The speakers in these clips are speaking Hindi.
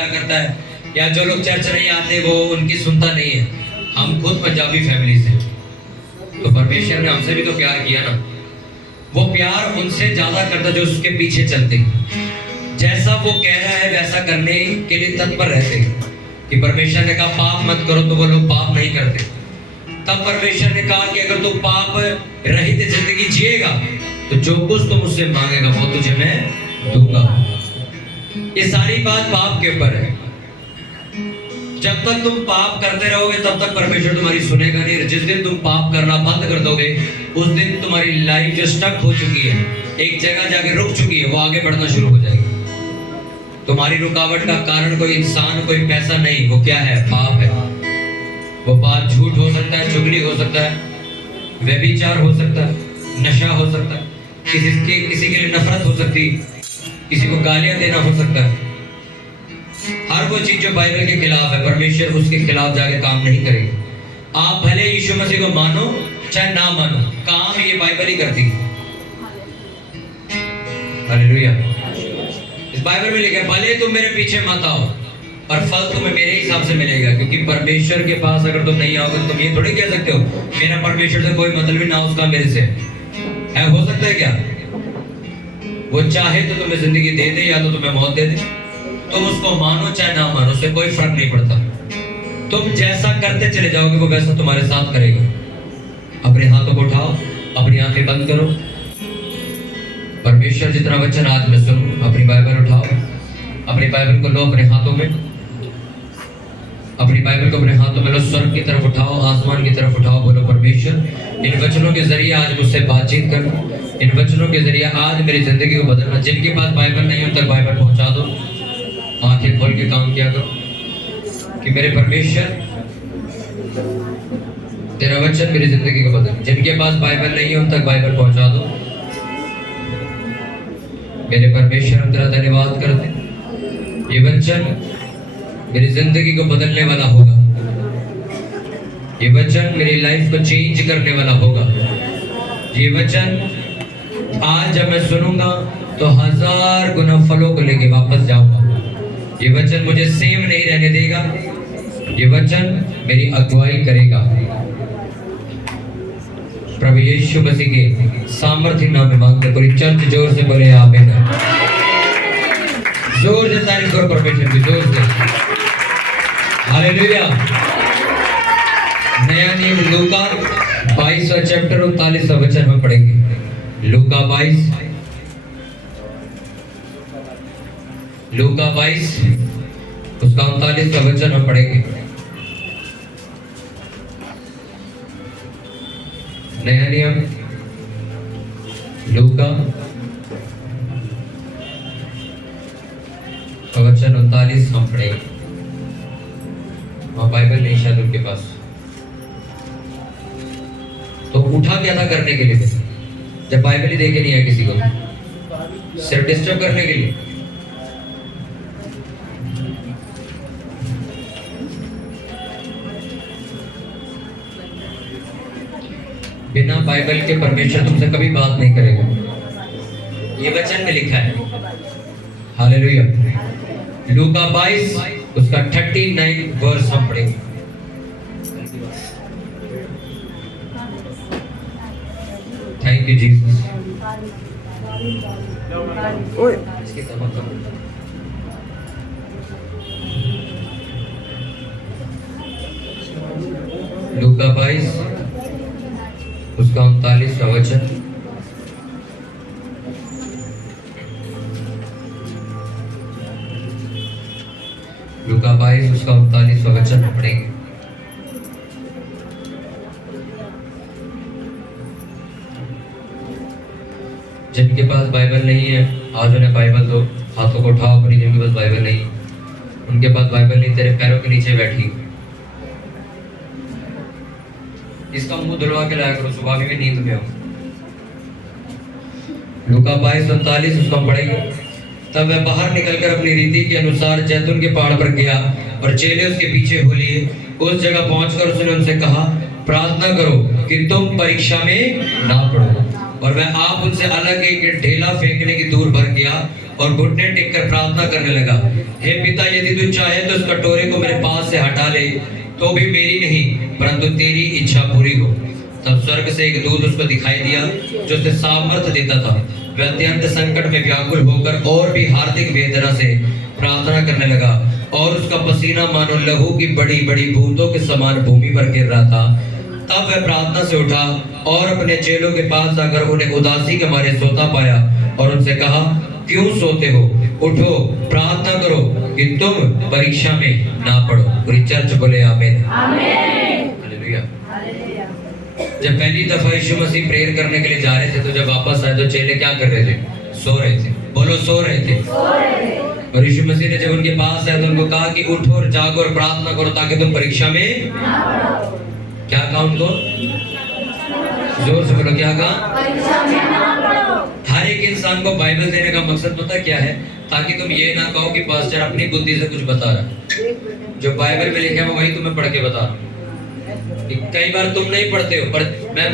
प्यार करता है, या जो लोग चर्च नहीं आते वो उनकी सुनता नहीं है। हम खुद पंजाबी फैमिली से, तो परमेश्वर ने हमसे भी तो प्यार किया ना। वो प्यार उनसे ज्यादा करता जो उसके पीछे चलते, जैसा वो कह रहा है वैसा करने के लिए तत्पर रहते। कि परमेश्वर ने कहा पाप मत करो, तो वो लोग पाप नहीं करते। तब परमेश्वर ने कहा कि अगर तू पाप रहित जिंदगी जिएगा तो जो कुछ तुम मुझसे मांगेगा वो तुझे मैं दूंगा। ये सारी बात पाप के ऊपर है। जब तक तुम पाप करते रहोगे तब तक परमेश्वर तुम्हारी सुनेगा नहीं। जिस दिन तुम पाप करना बंद कर दोगे उस दिन तुम्हारी लाइफ जो स्टक हो चुकी है, एक जगह जाके रुक चुकी है, वो आगे बढ़ना शुरू हो जाएगी। तुम्हारी रुकावट का कारण कोई इंसान, कोई पैसा नहीं, वो क्या है? पाप है। वो बात झूठ हो सकता है, चुगली हो सकता है, व्यभिचार हो सकता है, नशा हो सकता है, किसी के लिए नफरत हो सकती है, किसी को गालियां देना हो सकता है। हर वो चीज जो बाइबल के खिलाफ है, परमेश्वर उसके खिलाफ जाके काम नहीं करेगा। आप भले यीशु मसीह को मानो चाहे ना मानो, काम ये बाइबल ही करती है। हालेलुया। इस बाइबल में लिखा है भले तुम मेरे पीछे मत आओ और फल तुम्हें मेरे हिसाब से मिलेगा। क्योंकि परमेश्वर के पास अगर तुम नहीं आओगे तो तुम ये थोड़ी कह सकते हो मेरा परमेश्वर से कोई मतलब ही ना, उसका मेरे से है। हो सकता है क्या? वो चाहे तो तुम्हें जिंदगी दे दे या तो तुम्हें मौत दे दे। तुम उसको मानो चाहे ना मानो, उससे कोई फर्क नहीं पड़ता। तुम जैसा करते चले जाओगे वो वैसा तुम्हारे साथ करेगा। अपने हाथों को उठाओ, अपनी आंखें बंद करो। परमेश्वर जितना वचन आज मैं सुनूं, अपनी बाइबल उठाओ, अपनी बाइबल को लो अपने हाथों में, अपनी बाइबल को अपने हाथों में लो, स्वर्ग की तरफ उठाओ, आसमान की तरफ उठाओ। बोलो परमेश्वर इन वचनों के जरिए आज मुझसे बातचीत कर, इन वचनों के जरिए आज मेरी जिंदगी को बदलना। जिनके पास बाइबल नहीं हो तक बाइबल पहुंचा दो। आंखें खोल के काम किया करो कि मेरे परमेश्वर तेरा वचन मेरी जिंदगी को बदल। जिनके पास बाइबल नहीं हो तक बाइबल पहुंचा दो। मेरे परमेश्वर हम तेरा धन्यवाद करते। ये वचन मेरी जिंदगी को बदलने वाला होगा। ये वचन मेरी लाइफ को चेंज करने वाला होगा। ये वचन आज जब मैं सुनूंगा तो 1000 गुना फलों को लेके वापस जाऊंगा। ये वचन मुझे सेम नहीं रहने देगा। ये वचन मेरी अगुवाई करेगा। प्रभु यीशु मसीह के सामर्थ्य नाम में मांगते। पूरी चर्च जोर से बोले आमीन। जोर से तारीफ करो परमेश्वर की, जोर से। हालेलुया। नया नियम लूका 22वां चैप्टर 39वां वचन में पढ़ेंगे। लूका 22 उसका 39वां वचन हम पढ़ेंगे। नया नियम लूका वचन 39 हम पढ़ेंगे। वहां बाइबल नहीं शायद उनके पास, तो उठा क्या था करने के लिए? जब बाइबल ही देके नहीं है किसी को, सिर्फ डिस्टर्ब करने के लिए। बिना बाइबल के परमेश्वर तुमसे कभी बात नहीं करेगा। ये वचन में लिखा है। हालेलुया। लूका 22 उसका 39 वर्स हम पढ़ेंगे। Thank you Jesus. लूका 22 उसका 39वां वचन। लूका 22 उसका 39वां वचन पढ़ेंगे। जिनके पास बाइबल नहीं है आज उन्हें बाइबल दो। हाथों को उठाओ अपनी। जिनके पास बाइबल नहीं, उनके पास बाइबल नहीं, तेरे पैरों के नीचे बैठी। इसका मुंह धुलवा के लाया करो, सुबह भी नींद में हो। लूका 22:39 उसको पढ़ेंगे। तब वह बाहर निकलकर अपनी रीति के अनुसार जैतून के पहाड़ पर गया और चेले उसके पीछे हो लिए। उस जगह पहुंचकर उसने उनसे कहा, प्रार्थना करो कि तुम परीक्षा में ना पड़ो। और वह आप उनसे अलग एक ढेला फेंकने की दूर भर गया और घुटने टेक कर प्रार्थना करने लगा, हे पिता, यदि तू चाहे तो इस कटोरे को मेरे पास से हटा ले, तो भी मेरी नहीं परंतु तेरी इच्छा पूरी हो। तब स्वर्ग से एक दूत उसको दिखाई दिया जो उसे सामर्थ्य देता था। वह अत्यंत संकट में व्याकुल होकर और भी हार्दिक वेदना से प्रार्थना करने लगा, और उसका पसीना मानो लहू की बड़ी बड़ी बूंदों के समान भूमि पर गिर रहा था। तब वह प्रार्थना से उठा और अपने चेलों के पास जाकर उन्हें उदासी के मारे सोता पाया और उनसे कहा, क्यों सोते हो? उठो, प्रार्थना करो कि तुम परीक्षा में ना पड़ो। पूरी चर्च बोले आमीन। हालेलुया। जब पहली दफा यीशु मसीह प्रेयर करने के लिए जा रहे थे, तो जब वापस आए तो चेले क्या कर रहे थे? सो रहे थे। बोलो, सो रहे थे। और यीशु मसीह ने जब उनके पास आया तो उनको कहा कि उठो और जागो और प्रार्थना करो ताकि तुम परीक्षा में क्या कहा उनको? जोर से बोलो, क्या कहा? हर एक इंसान को बाइबल देने का मकसद पता क्या है? ताकि तुम ये ना कहो कि पास्टर अपनी बुद्धि से कुछ बता रहा है। जो बाइबल में लिखा है वही तुम्हें पढ़ के बता रहा हूं। कई बार तुम नहीं पढ़ते हो, पर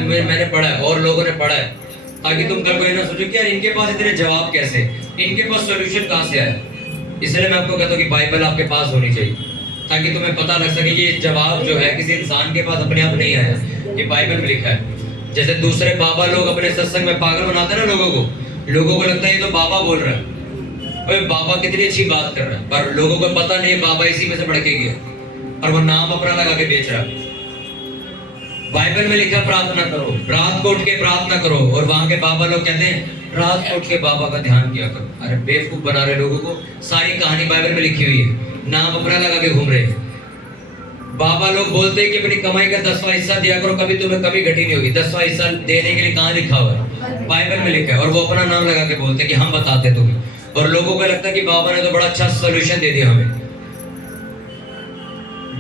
मैंने पढ़ा है और लोगों ने पढ़ा है, ताकि तुम कल को ये ना सोचो कि यार इनके पास इतने जवाब कैसे, इनके पास सॉल्यूशन कहां से आया। इसलिए मैं आपको कहता हूं कि बाइबल आपके पास होनी चाहिए, ताकि तुम्हें पता लग सके ये जवाब जो है किसी इंसान के पास अपने आप नहीं आया, ये बाइबल में लिखा है। जैसे दूसरे बाबा लोग अपने सत्संग में पागल बनाते हैं ना लोगों को लगता है ये तो बाबा बोल रहा है, अरे बाबा कितनी अच्छी बात कर रहा है, पर लोगों को पता नहीं है बाबा इसी में से बढ़ के गया और वो नाम अपना लगा के बेच रहा है। बाइबल में लिखा प्रार्थना करो, रात को उठ के प्रार्थना करो, और वहां के बाबा लोग कहते हैं रात को उठ के बाबा का ध्यान किया करो। अरे बेवकूफ बना रहे लोगों को, सारी कहानी बाइबल में लिखी हुई है, नाम अपना लगा के घूम रहे हैं। बाबा लोग बोलते हैं कि अपनी कमाई का 10वां हिस्सा दिया करो, कभी तुम्हें कभी घटी नहीं होगी। 10वां हिस्सा देने के लिए कहाँ लिखा हुआ है? बाइबल में लिखा है। और वो अपना नाम लगा के बोलते हैं कि हम बताते तुम्हें, और लोगों को लगता है कि बाबा ने तो बड़ा अच्छा सोल्यूशन दे दिया हमें।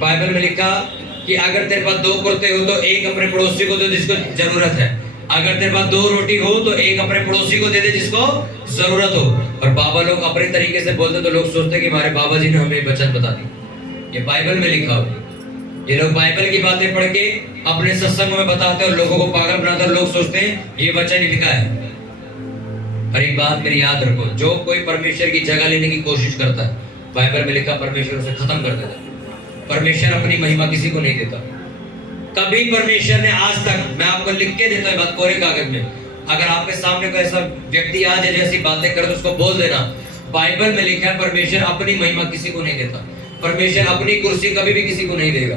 बाइबल में लिखा कि अगर तेरे पास 2 कुर्ते हो तो एक अपने पड़ोसी को दे जिसको जरूरत है, अगर तेरे पास 2 रोटी हो तो एक अपने पड़ोसी को दे दे जिसको जरूरत हो। और बाबा लोग अपने तरीके से बोलते तो लोग सोचते कि हमारे बाबा जी ने हमें वचन बता दी। ये बाइबल में लिखा हुआ। ये लोग बाइबल की बातें पढ़ के अपने सत्संग में बताते और लोगों को पागल बनाते और लोग सोचते हैं ये वचन ही लिखा है। पर एक बात मेरी याद रखो, जो कोई परमेश्वर की जगह लेने की कोशिश करता है, बाइबल में लिखा परमेश्वर उसे खत्म कर देता है। परमेश्वर अपनी महिमा किसी को नहीं देता। कभी परमेश्वर ने आज तक, मैं आपको लिख के देता हूं बात कोरे कागज में, अगर आपके सामने कोई ऐसा व्यक्ति आ जाए जैसी बातें करे तो उसको बोल देना, बाइबल में लिखा है परमेश्वर अपनी महिमा किसी को नहीं देता। परमेश्वर अपनी कुर्सी कभी भी किसी को नहीं देगा।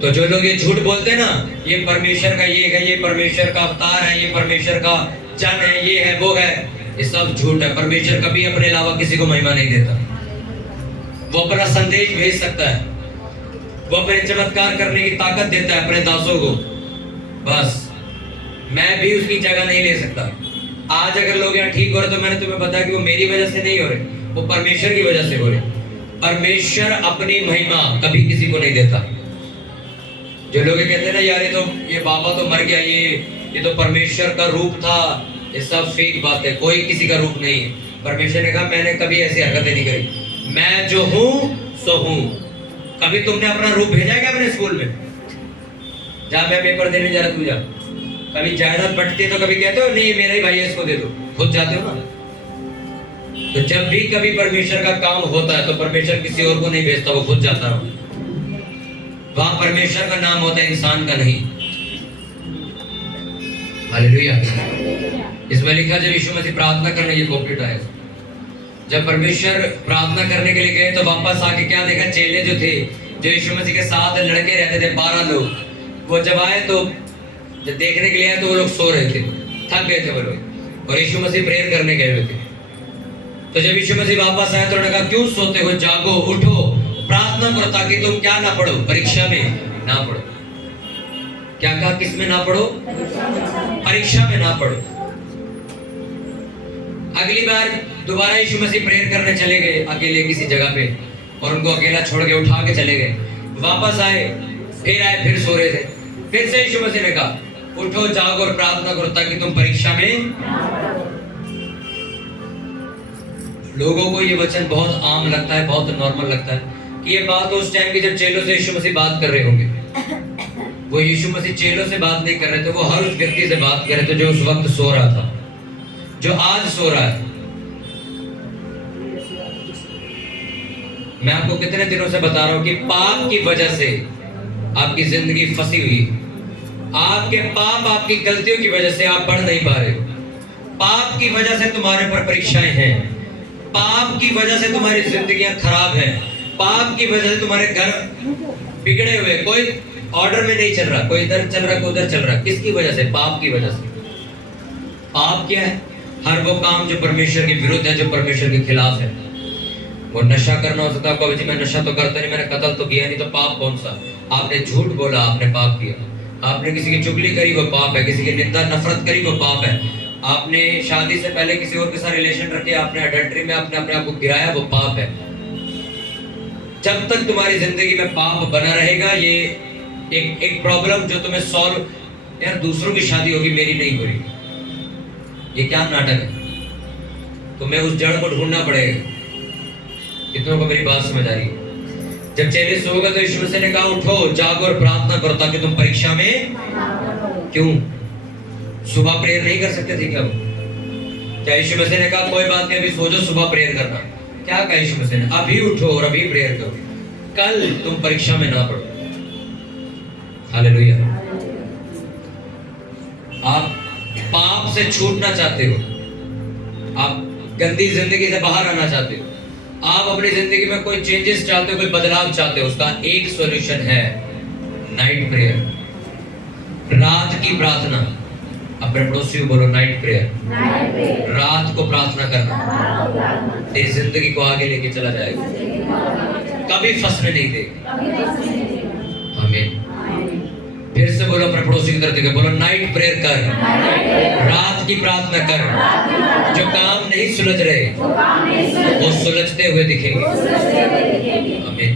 तो जो लोग ये झूठ बोलते हैं ना, ये परमेश्वर का ये है, ये परमेश्वर का अवतार है, ये परमेश्वर का जन है, ये है वो है, ये सब झूठ है। परमेश्वर कभी अपने अलावा किसी को महिमा नहीं देता। वो अपना संदेश भेज सकता है, वो अपने चमत्कार करने की ताकत देता है अपने दासों को, बस मैं भी उसकी जगह नहीं ले सकता। आज अगर लोग यहाँ ठीक हो रहे तो मैंने तुम्हें बताया कि वो मेरी वजह से नहीं हो रहे, वो परमेश्वर की वजह से हो रहे। परमेश्वर अपनी महिमा कभी किसी को नहीं देता। जो लोग कहते हैं ना यार ये बाबा तो मर गया, ये तो परमेश्वर का रूप था, ये सब फेक बात है, कोई किसी का रूप नहीं है। परमेश्वर ने कहा मैंने कभी ऐसी हरकतें नहीं करी, मैं जो हूं सो हूं। कभी तुमने अपना रूप भेजा क्या अपने स्कूल में? जा मैं पेपर देने जा रहा, तू जा। कभी जायदाद बंटती है तो कभी कहते हो नहीं ये मेरा ही भाई है इसको दे दो, खुद जाते हो ना। तो जब भी कभी परमेश्वर का काम होता है तो परमेश्वर किसी और को नहीं भेजता, वो खुद जाता है। वहां परमेश्वर का नाम होता है, इंसान का नहीं। हालेलुया। इसमें लिखा जब यीशु मसीह प्रार्थना करने ये कॉपरेट आया, जब परमेश्वर प्रार्थना करने के लिए गए तो वापस आके क्या देखा, चेले जो थे जो यीशु मसीह के साथ लड़के रहते थे 12 लोग, वो जब आए तो जब देखने के लिए आए तो वो लोग सो रहे थे, थक गए थे वो लोग, और यीशु मसीह प्रेयर करने गए हुए थे। तो जब यीशु मसीह वापस आए तो उन्होंने कहा क्यों सोते हो, जागो उठो प्रार्थना करो ताकि तुम क्या ना पढ़ो, परीक्षा में ना पढ़ो। क्या कहा, किस में ना पढ़ो? परीक्षा में ना पढ़ो। अगली बार दोबारा यीशु मसीह प्रेयर करने चले गए अकेले किसी जगह पे, और उनको अकेला छोड़ के उठा के चले गए। वापस आए, फिर सो रहे थे। फिर से यीशु मसीह ने कहा उठो जागो और प्रार्थना करो ताकि तुम परीक्षा में। लोगों को ये वचन बहुत आम लगता है, बहुत नॉर्मल लगता है कि ये बात उस टाइम की जब चेलों से यीशु मसीह बात कर रहे होंगे। वो यीशु मसीह चेलों से बात नहीं कर रहे थे, वो हर उस व्यक्ति से बात कर रहे थे जो उस वक्त सो रहा था, जो आज सो रहा है। मैं आपको कितने दिनों से बता रहा हूं कि पाप की वजह से आपकी जिंदगी फंसी हुई है। आपके पाप, आपकी गलतियों की वजह से आप बढ़ नहीं पा रहे हो। पाप की वजह से तुम्हारे पर परीक्षाएं हैं। पाप की वजह से तुम्हारी जिंदगियां खराब हैं। पाप की वजह से तुम्हारे घर बिगड़े हुए, कोई ऑर्डर में नहीं चल रहा, कोई इधर चल रहा, कोई उधर चल रहा। किसकी वजह से? पाप की वजह से। पाप क्या है? हर वो काम जो परमेश्वर के विरुद्ध है, जो परमेश्वर के खिलाफ है। वो नशा करना हो सकता है, आपको जी मैं नशा तो करता नहीं, मैंने कत्ल तो किया नहीं, तो पाप कौन सा? आपने झूठ बोला, आपने पाप किया। आपने किसी की चुगली करी, वो पाप है। किसी की निंदा नफरत करी, वो पाप है। आपने शादी से पहले किसी और के साथ रिलेशन रखे, आपने अडल्टरी में आपने अपने आप को गिराया, वो पाप है। जब तक तुम्हारी जिंदगी में पाप बना रहेगा, ये एक प्रॉब्लम जो तुम्हें सॉल्व, यार दूसरों की शादी होगी, मेरी नहीं हो रही, ये क्या नाटक है? तुम्हें उस जड़ को ढूंढना पड़ेगा। कितनों को मेरी बात समझ आ रही है? जब चेले सो गए तो यीशु मसीह ने कहा उठो, जागो और प्रार्थना करो ताकि तुम परीक्षा में। क्यों? सुबह प्रेयर नहीं कर सकते थे क्या? क्या यीशु मसीह ने कहा कोई बात नहीं, अभी सो जाओ, सुबह प्रेयर करना? क्या कहा यीशु मसीह ने? अभी उठो और अभी प्रेयर करो, कल तुम परीक्षा में ना पढ़ो। हालेलुया। आप पाप से छूटना चाहते हो, आप गंदी जिंदगी से बाहर आना चाहते हो, आप अपनी जिंदगी में कोई चेंजेस चाहते हो, कोई बदलाव चाहते हो, उसका एक सॉल्यूशन है नाइट प्रेयर, रात की प्रार्थना। अपने पड़ोसी को बोलो नाइट प्रेयर, रात को प्रार्थना करना तेरी जिंदगी को आगे लेके चला जाएगा, कभी फंसने नहीं देगा। आमीन। फिर से बोलो अपने पड़ोसी की तरफ देखो, बोलो नाइट प्रेयर कर, रात की प्रार्थना कर। जो काम नहीं सुलझ रहे वो सुलझते हुए दिखेंगे। आमीन।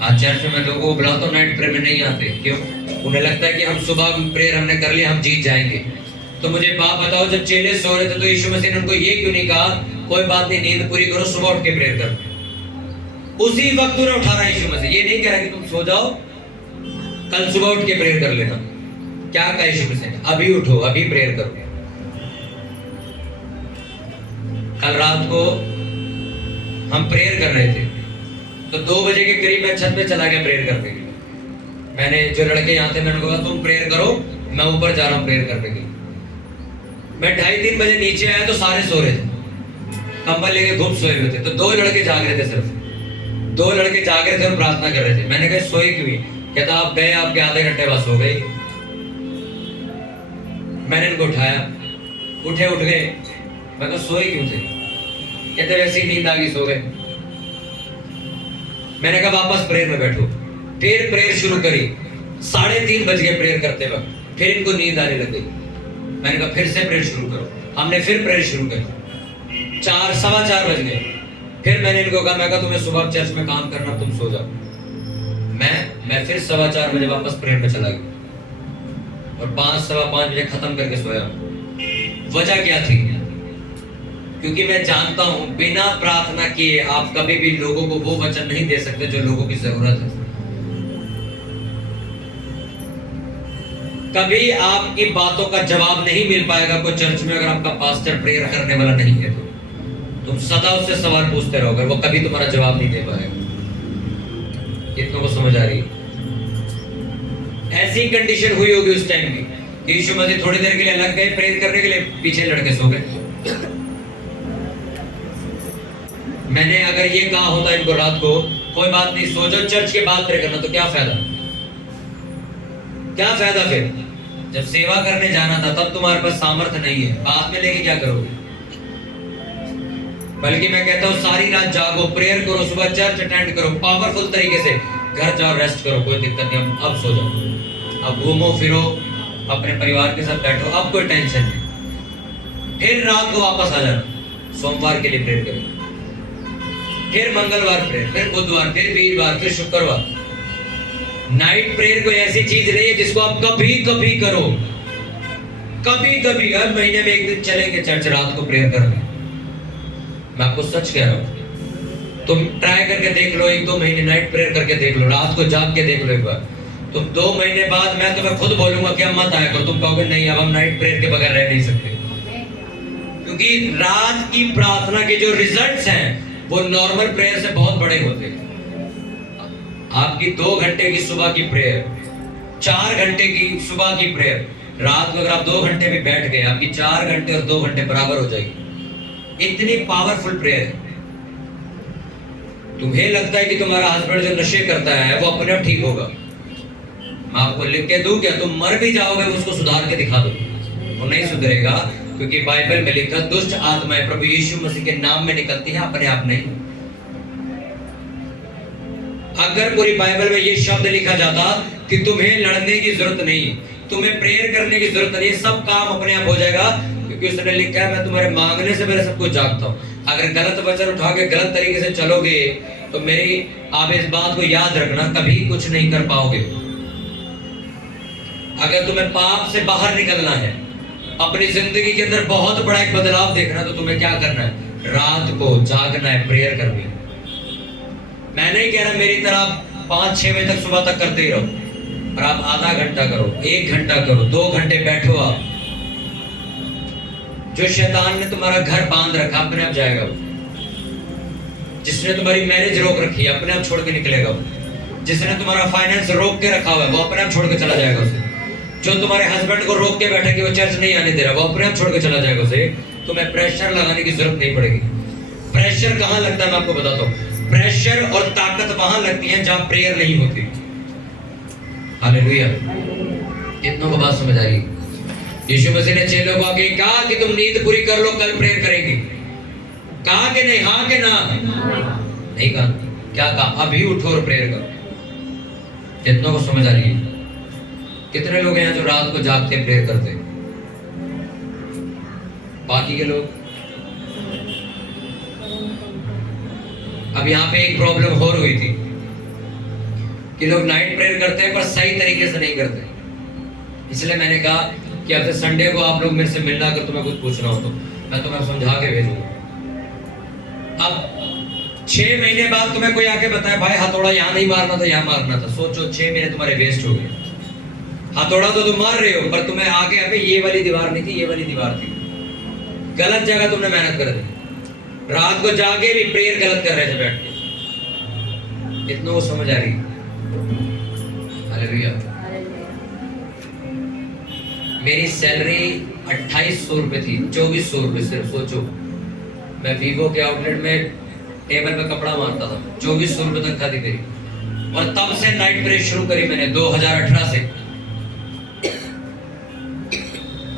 आज चर्च में लोगों को बुलाता हूं, नाइट प्रेयर में नहीं आते। क्यों? उन्हें लगता है कि हम सुबह प्रेयर हमने कर लिया, हम जीत जाएंगे। तो मुझे बात बताओ, जब चेले सो रहे थे तो यीशु मसीह ने उनको ये क्यों नहीं कहा कोई बात नहीं, नींद पूरी करो, सुबह उठ के प्रेयर करो? उसी वक्त उन्हें उठाना यीशु मसीह। ये नहीं कह रहा कि तुम सो जाओ, कल सुबह उठ के प्रेयर कर लेना। क्या कहा यीशु मसीह ने? अभी उठो, अभी प्रेयर करो। कल रात को हम प्रेयर कर रहे थे तो 2 बजे के करीब मैं छत पे चला गया प्रेयर करने के लिए। मैंने जो लड़के यहाँ थे, मैंने कहा तुम प्रेयर करो, मैं ऊपर जा रहा हूँ प्रेयर करने के लिए। मैं 2:30-3 बजे नीचे आया तो सारे सो रहे थे, कंबल लेके घुप सोए हुए थे। तो 2 लड़के जाग रहे थे, सिर्फ 2 लड़के जाग रहे थे और प्रार्थना कर रहे थे। मैंने कहा सोए क्यों? कहता आप गए, आपके आधे घंटे बाद सो गए। मैंने इनको उठाया, उठे, उठ गए। मैं कहा सोए क्यों थे? कहते वैसे ही नींद आ गई, सो गए। मैंने कहा वापस प्रेयर में बैठो। फिर प्रेयर शुरू करी, 3:30 बज गए प्रेयर करते वक्त। फिर इनको नींद आने लग गई। मैंने कहा फिर से प्रेयर शुरू करो। हमने फिर प्रेयर शुरू करी, 4-4:15 बज गए। फिर मैंने इनको कहा, मैं कहा तुम्हें सुबह चर्च में काम करना, तुम सो जाओ। मैं फिर 4:15 बजे वापस प्रेयर में चला गया और 5-5:15 बजे खत्म करके सोया। वजह क्या थी? क्योंकि मैं जानता हूं बिना प्रार्थना किए आप कभी भी लोगों को वो वचन नहीं दे सकते जो लोगों की जरूरत है। कभी आपकी बातों का जवाब नहीं मिल पाएगा कोई चर्च में अगर आपका पास्टर प्रेयर करने वाला नहीं है। तो तुम सदा उससे सवाल पूछते रहोगे, वो कभी तुम्हारा जवाब नहीं दे पाएगा। कितनों को समझ आ रही है? ऐसी कंडीशन हुई होगी उस टाइम की। यीशु मसीह थोड़ी देर के लिए अलग गए प्रेयर करने के लिए, पीछे लड़के सो गए। मैंने अगर ये कहा होता इनको रात को कोई बात नहीं सो जाओ, चर्च के बाद प्रेयर करना, तो क्या फायदा? क्या फायदा? फिर जब सेवा करने जाना था तब तुम्हारे पास सामर्थ्य नहीं है, बाद में लेके क्या करोगे? बल्कि मैं कहता हूँ सारी रात जागो, प्रेयर करो, सुबह चर्च अटेंड करो, पावरफुल तरीके से घर जाओ, रेस्ट करो, कोई दिक्कत नहीं। अब सो जाओ, अब घूमो फिरो, अपने परिवार के साथ बैठो, अब कोई टेंशन नहीं। फिर रात को वापस आ जाना, सोमवार के लिए प्रेयर करें, फिर मंगलवार प्रेयर, फिर बुधवार, फिर वीरवार, फिर शुक्रवार। नाइट प्रेयर कोई ऐसी चीज नहीं है जिसको आप कभी कभी करो। कभी कभी हर महीने में एक दिन चलेंगे चर्च, रात को प्रेयर करेंगे। मैं आपको सच कह रहा हूं, तुम ट्राई करके देख लो, 1-2 महीने नाइट प्रेयर करके देख लो, रात को जाग के देख लो एक बार। तुम 2 महीने बाद मैं तुम्हें खुद बोलूंगा कि अब मत आया करो, तुम कहोगे नहीं अब हम नाइट प्रेयर के बगैर रह नहीं सकते। क्योंकि रात की प्रार्थना के जो रिजल्ट्स हैं वो नॉर्मल प्रेयर से बहुत बड़े होते हैं। आपकी 2 घंटे की सुबह की प्रेयर, 4 घंटे की सुबह की प्रेयर, रात को अगर आप 2 घंटे भी बैठ गए, आपकी 4 घंटे और 2 घंटे बराबर हो जाएगी। इतनी पावरफुल प्रेयर है। तुम्हें लगता है कि तुम्हारा हस्बैंड जो नशे करता है वो अपने आप ठीक होगा? मैं आपको लिख के दूं क्या? तुम मर भी जाओगे, उसको सुधार के दिखा दो, वो नहीं सुधरेगा, क्योंकि बाइबल में लिखा दुष्ट आत्माएं प्रभु यीशु मसीह के नाम में निकलती हैं, अपने आप नहीं। अगर पूरी बाइबल में ये शब्द लिखा जाता कि तुम्हें लड़ने की जरूरत नहीं, तुम्हें प्रेयर करने की जरूरत नहीं, सब काम अपने आप हो जाएगा, क्योंकि उसने लिखा है मैं तुम्हारे मांगने से पहले सब कुछ जानता हूं। अगर गलत वचन उठा के गलत तरीके से चलोगे तो मेरी आप इस बात को याद रखना, कभी कुछ नहीं कर पाओगे। अगर तुम्हें पाप से बाहर निकलना है, अपनी जिंदगी के अंदर बहुत बड़ा एक बदलाव देखना, तो तुम्हें क्या करना है? रात को जागना है, प्रेयर करनी है। मैं नहीं कह रहा मेरी तरह 5-6 बजे तक सुबह तक करते ही रहो, और आप आधा घंटा करो, 1 घंटा करो, 2 घंटे बैठो। आप जो शैतान ने तुम्हारा घर बांध रखा अपने आप जाएगा वो। जिसने तुम्हारी मैरिज रोक रखी है अपने आप छोड़ के निकलेगा वो। जिसने तुम्हारा फाइनेंस रोक के रखा हुआ है वो अपने आप छोड़ के चला जाएगा उसे। जो तुम्हारे हस्बैंड को रोक के बैठा कि वो चर्च नहीं आने दे रहा, वो अपने आप छोड़ के चला जाएगा उसे। तुम्हें प्रेशर लगाने की जरूरत नहीं पड़ेगी। प्रेशर कहां लगता है मैं आपको बताता हूं। प्रेशर और ताकत वहां लगती है जहां प्रेयर नहीं होती। हालेलुया। कितनों को बात समझ आई? यीशु मसीह ने चेलों को आके कहा कि तुम नींद पूरी कर लो, कल प्रेयर करेंगे। कहा कि नहीं? हाँ कि ना? नहीं कहा। क्या कहा? अभी उठो और प्रेयर करो। कितनों को समझ आ रही है? कितने लोग हैं जो रात को जागते प्रेयर करते? बाकी के लोग? अब यहाँ पे एक प्रॉब्लम और हुई थी कि लोग नाइट प्रेयर करते हैं पर सही तरीके से नहीं करते। इसलिए मैंने कहा कि अब से संडे को आप लोग मेरे से मिलना, अगर तुम्हें कुछ पूछना हो तो मैं तुम्हें समझा के भेजूंगा। अब 6 महीने बाद तुम्हें कोई आके बताए भाई हथौड़ा यहाँ नहीं मारना था, यहाँ मारना था, सोचो 6 महीने तुम्हारे वेस्ट हो गए। हथौड़ा तो तुम मार रहे हो पर तुम्हें आगे अबे ये वाली दीवार नहीं थी, ये वाली दीवार थी। गलत जगह तुमने मेहनत कर दी। रात को जाके भी प्रेयर गलत कर रहे थे बैठ के। इतना वो समझ आ रही? हालेलुया। मेरी सैलरी 2800 रुपए थी, 2400 रुपए सिर्फ। सोचो मैं वीवो के आउटलेट में टेबल पे कपड़ा मारता था, 2400 रुपए तनख्वाह थी मेरी। और तब से नाइट प्रेयर शुरू करी मैंने 2018 से।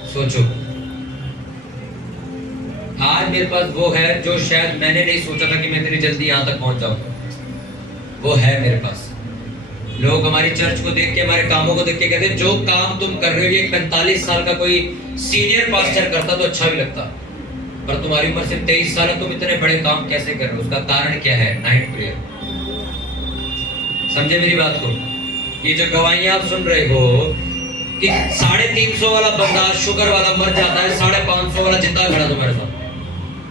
सोचो आज मेरे पास वो है जो शायद मैंने नहीं सोचा था कि मैं इतनी जल्दी यहां तक पहुंच जाऊंगा। वो है मेरे पास। लोग हमारी चर्च को देख के, हमारे कामों को देख के कहते हैं जो काम तुम कर रहे हो ये 45 साल का कोई सीनियर पास्टर करता तो अच्छा भी लगता, पर तुम्हारी उम्र सिर्फ 23 साल है, तुम इतने बड़े काम कैसे कर रहे हो? उसका कारण क्या है? Night prayer. समझे मेरी बात को? ये जो गवाहियां आप सुन रहे हो कि 350 वाला बंदा शुगर वाला मर जाता है, 550 वाला जिंदा खड़ा तुम्हारे साथ,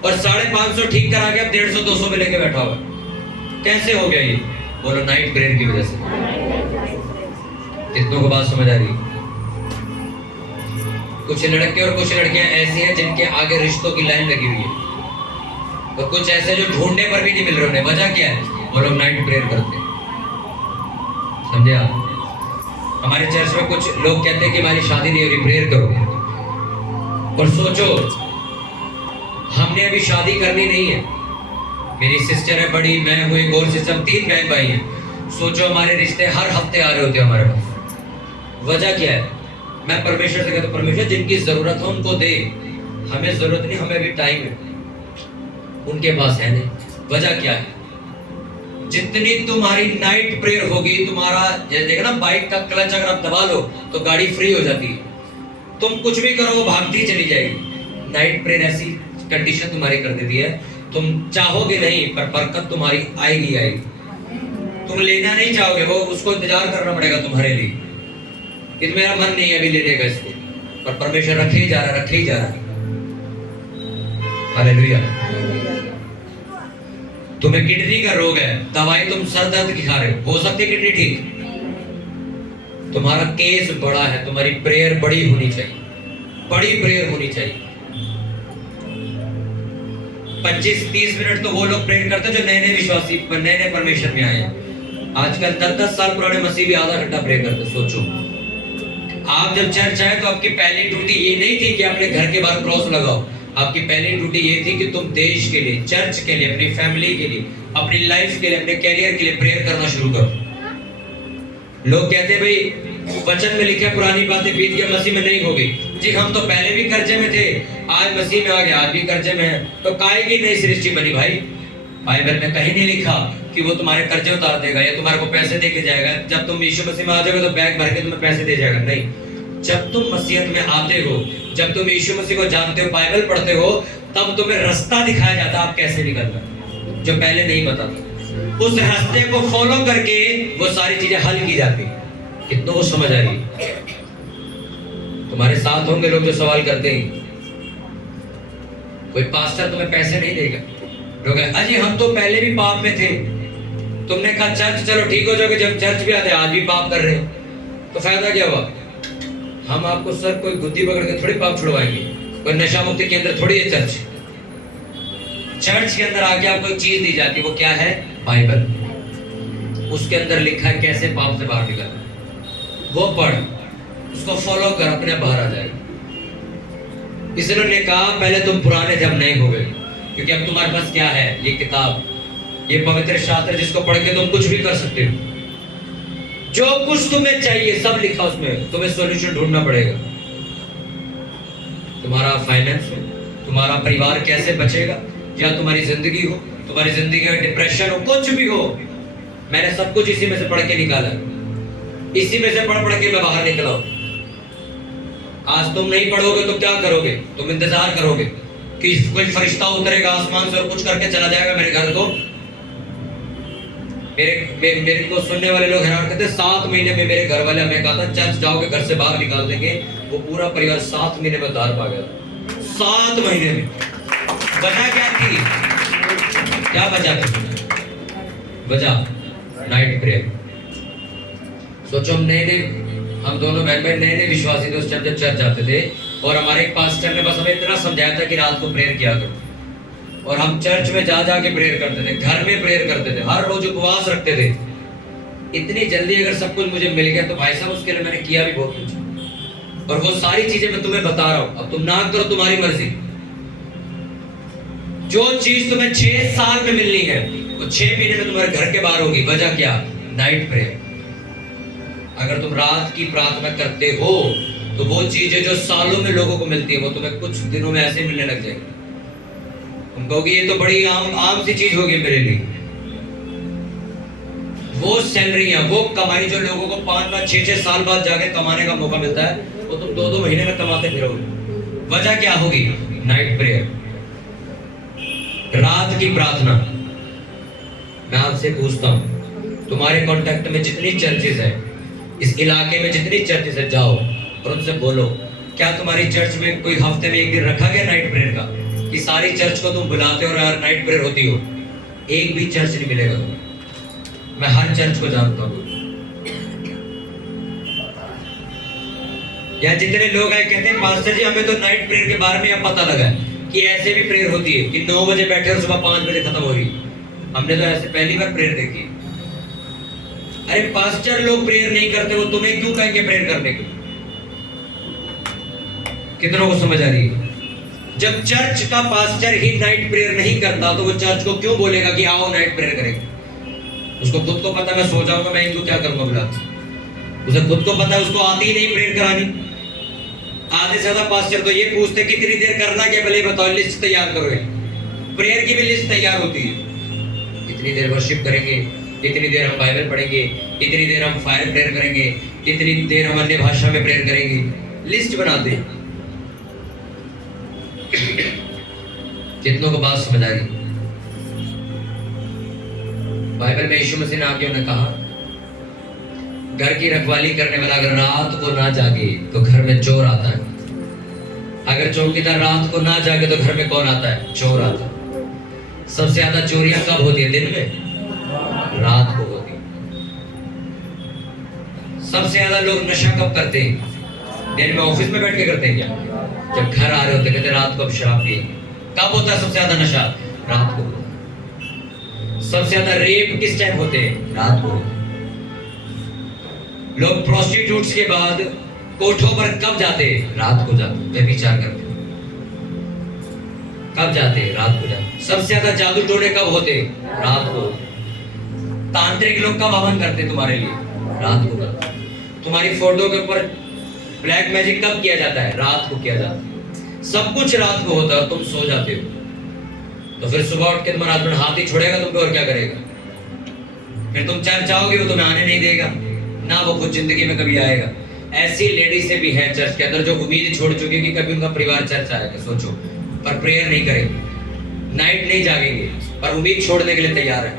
और 550 ठीक करा के अब 150-200 में लेके बैठा हुआ। कैसे हो गया ये? बोलो नाइट प्रेयर की वजह से। कितनों को बात समझ आ रही? कुछ लड़के और कुछ लड़कियां ऐसी हैं जिनके आगे रिश्तों की लाइन लगी हुई है, और कुछ ऐसे जो ढूंढने पर भी नहीं मिल रहे। वजह क्या है? वो लोग नाइट प्रेयर करते हैं। समझे आप? हमारे चर्च में कुछ लोग कहते हैं कि हमारी शादी नहीं हो रही, प्रेयर करो। और सोचो हमने अभी शादी करनी नहीं है। मेरी सिस्टर है बड़ी, मैं हूँ एक और सिस्टर, 3 बहन भाई हैं। सोचो हमारे रिश्ते हर हफ्ते आ रहे होते हैं हमारे पास। वजह क्या है? मैं परमेश्वर से कहता हूँ परमेश्वर जिनकी जरूरत हो उनको दे, हमें जरूरत नहीं, हमें भी टाइम है, उनके पास है नहीं। वजह क्या है? जितनी तुम्हारी नाइट प्रेयर होगी, तुम्हारा जैसे देखो ना बाइक का क्लच अगर आप दबा लो तो गाड़ी फ्री हो जाती है। तुम कुछ भी करो वो भागती चली जाएगी। नाइट प्रेयर ऐसी कंडीशन तुम्हारी कर देती है, तुम चाहोगे नहीं पर बरकत तुम्हारी आएगी आएगी। तुम लेना नहीं चाहोगे, वो उसको इंतजार करना पड़ेगा तुम्हारे लिए कि मेरा मन नहीं है अभी लेने का इसको, पर परमेश्वर रखे ही जा रहा, रखे ही जा रहा। हालेलुया। तुम्हें किडनी का रोग है, दवाई तुम सर दर्द की खा रहे हो सकती है किडनी ठीक? तुम्हारा केस बड़ा है, तुम्हारी प्रेयर बड़ी होनी चाहिए, बड़ी प्रेयर होनी चाहिए। 25-30 मिनट तो वो लोग प्रेयर करते जो नए नए विश्वासी, नए नए परमेश्वर में आए हैं। आजकल 10-10 साल पुराने मसीह भी आधा घंटा प्रे करते। सोचो, आप जब चर्च आए तो आपकी पहली ड्यूटी ये नहीं थी कि अपने घर के बाहर क्रॉस लगाओ। आपकी पहली ड्यूटी ये थी कि तुम देश के लिए, चर्च के लिए, अपनी फैमिली के लिए, अपनी लाइफ के लिए, अपने कैरियर के लिए प्रेयर करना शुरू करो। लोग कहते हैं भाई वचन में लिखे पुरानी बातें बीत गया, मसीह में नहीं होगी। जी हम तो पहले भी कर्जे में थे, आज मसीह में आ गया, आज भी कर्जे में है, तो काहे की नई सृष्टि बनी भाई? बाइबल में कहीं नहीं लिखा कि वो तुम्हारे कर्जे उतार देगा या तुम्हारे को पैसे दे के जाएगा। जब तुम यीशु मसीह में आ जाओगे तो बैग भर के तुम्हें पैसे दे जाएगा, नहीं। जब तुम मसीहत में आते हो, जब तुम यीशु मसीह को जानते हो, बाइबल पढ़ते हो, तब तुम्हें रास्ता दिखाया जाता है आप कैसे निकलना, जो पहले नहीं पता था। उस रास्ते को फॉलो करके वो सारी चीजें हल की जाती। कितनों को समझ आ रही है? तुम्हारे साथ होंगे लोग जो सवाल करते हैं, कोई पास्टर तुम्हें पैसे नहीं देगा, लोग अजी हम तो पहले भी पाप में थे। तुमने कहा चर्च चलो ठीक हो जाओगे, जब चर्च भी आते आज भी पाप कर रहे हो, तो फायदा क्या हुआ? हम आपको सर कोई बुद्धि पकड़ के थोड़ी पाप छुड़वाएंगे, कोई नशा मुक्ति केंद्र थोड़ी है चर्च। चर्च के अंदर आके आपको एक चीज दी जाती है, वो क्या है? बाइबल। उसके अंदर लिखा है कैसे पाप से बाहर निकलना, वो पढ़, उसको फॉलो कर, अपने बाहर आ जाए। इसलिए उन्होंने कहा पहले तुम पुराने जब नए हो गए, क्योंकि अब तुम्हारे पास क्या है? ये किताब, ये पवित्र शास्त्र, जिसको पढ़ के तुम कुछ भी कर सकते हो। जो कुछ तुम्हें चाहिए सब लिखा उसमें, तुम्हें सॉल्यूशन ढूंढना पड़ेगा। तुम्हारा फाइनेंस हो, तुम्हारा परिवार कैसे बचेगा, या तुम्हारी जिंदगी हो, तुम्हारी जिंदगी में डिप्रेशन हो, कुछ भी हो, मैंने सब कुछ इसी में से पढ़ के निकाला। इसी में से पढ़ के मैं बाहर निकला हूं। आज तुम नहीं पढ़ोगे तो क्या करोगे? तुम इंतजार करोगे कि कोई फरिश्ता उतरेगा आसमान से और कुछ करके चला जाएगा मेरे घर को। मेरे को सुनने वाले लोग हैरान करते, 7 महीने में मेरे घर वाले हमें कहा था चर्च जाओगे घर से बाहर निकाल देंगे। वो पूरा परिवार 7 महीने में दार पा गया। 7 महीने में। वजह क्या थी? क्या वजह थी? वजह नाइट प्रेयर। सोचो, हम दोनों बहन भाई नए विश्वासी थे उस टाइम जब चर्च जाते थे, और हमारे एक पास्टर ने बस हमें इतना समझाया था कि रात को प्रेयर किया करो, और हम चर्च में जा के प्रेयर करते थे, घर में प्रेयर करते थे, हर रोज उपवास रखते थे। इतनी जल्दी अगर सब कुछ मुझे मिल गया तो भाई साहब उसके लिए मैंने किया भी बहुत कुछ, और वो सारी चीजें मैं तुम्हें बता रहा हूं। अब तुम ना करो, तुम्हारी मर्जी। जो चीज तुम्हें 6 साल में मिलनी है वो 6 महीने में तुम्हारे घर के बाहर होगी। वजह क्या? Night prayer. अगर तुम रात की प्रार्थना करते हो तो वो चीजें जो सालों में लोगों को मिलती है वो तुम्हें कुछ दिनों में ऐसे मिलने लग जाएगी। तुम कहोगे ये तो बड़ी आम सी चीज होगी मेरे लिए। वो सैलरियां, वो कमाई जो लोगों को 5-5, 6-6 साल बाद जाके कमाने का मौका मिलता है, वो तुम 2-2 महीने में कमाते फिरोगे। वजह क्या होगी? नाइट प्रेयर, रात की प्रार्थना। मैं आपसे पूछता हूं, तुम्हारे कांटेक्ट में जितनी चर्चेस है, इस इलाके में जितनी चर्चेस है, जाओ और उनसे बोलो क्या तुम्हारी चर्च में कोई हफ्ते में एक दिन रखा गया नाइट प्रेयर का, कि सारी चर्च को तुम बुलाते हो और नाइट प्रेयर होती हो? एक भी चर्च नहीं मिलेगा तुम्हें। मैं हर चर्च को जानता हूँ। या जितने लोग आए कहते हैं पास्टर जी हमें तो नाइट प्रेयर के बारे में अब पता लगा कि ऐसे भी प्रेयर होती है कि 9 बजे बैठे और सुबह 5 बजे खत्म हो रही। हमने तो ऐसे पहली बार प्रेयर देखी। अरे पास्टर लोग प्रेयर नहीं करते, वो तुम्हें क्यों कहेंगे प्रेयर करने के? कितनों को समझ आ रही है? जब चर्च का पास्टर ही नाइट प्रेयर नहीं करता तो वो चर्च को क्यों बोलेगा कि आओ नाइट प्रेयर करेंगे? उसको खुद को पता मैं सो जाऊंगा, मैं इनको क्या करूंगा बुला? उसे खुद को पता है उसको आती ही नहीं प्रेयर करानी। आधे से ज्यादा पास्टर तो ये पूछते कितनी देर करना क्या, पहले बताओ, लिस्ट तैयार करो। प्रेयर की भी लिस्ट तैयार होती है। इतनी देर वर्शिप करेंगे, इतनी देर हम बाइबल पढ़ेंगे, इतनी देर हम फायर प्रेयर करेंगे, इतनी देर हम अन्य भाषा में प्रेयर करेंगे। लिस्ट बनाते हैं। कितनों को बात समझ आ रही? बाइबल में यीशु मसीह ने आके उन्हें कहा, घर की रखवाली करने वाला अगर रात को ना जागे तो घर में चोर आता है। अगर चौकीदार रात को ना जागे तो घर में कौन आता है? चोर आता है। सबसे ज्यादा चोरियां कब होती है? दिन में, रात को होती है। सबसे ज्यादा लोग नशा कब करते हैं? दिन में ऑफिस में बैठ के करते हैं क्या? जब घर आ रहे होते कहते रात को अब शराब पिए। कब होता है सबसे ज्यादा नशा? रात को होता है। सबसे ज्यादा रेप किस टाइम होते हैं? रात को। लोग प्रोस्टिट्यूट्स के बाद कोठों पर कब जाते हैं? रात को जाते, व्यभिचार करते। कब जाते हैं? रात को जाते। सबसे ज्यादा जादू टोने कब होते हैं? रात को। तांत्रिक लोग कब हवन करते तुम्हारे लिए? रात को करते। तुम्हारी फोटो के ऊपर ब्लैक मैजिक कब किया जाता है? रात को किया जाता है। सब कुछ रात को होता है, तुम सो जाते हो। तो फिर सुबह उठ के तुम्हारा हस्बैंड हाथ ही छोड़ेगा तुमको और क्या करेगा? फिर तुम चर्च आओगे, वो तुम्हें आने नहीं देगा ना, वो खुद जिंदगी में कभी आएगा। ऐसी लेडी से भी है चर्च के अंदर जो उम्मीद छोड़ चुकी कि कभी उनका परिवार चर्च आएगा, सोचो, पर प्रेयर नहीं करेंगे, नाइट नहीं जागेंगे, पर उम्मीद छोड़ने के लिए तैयार है।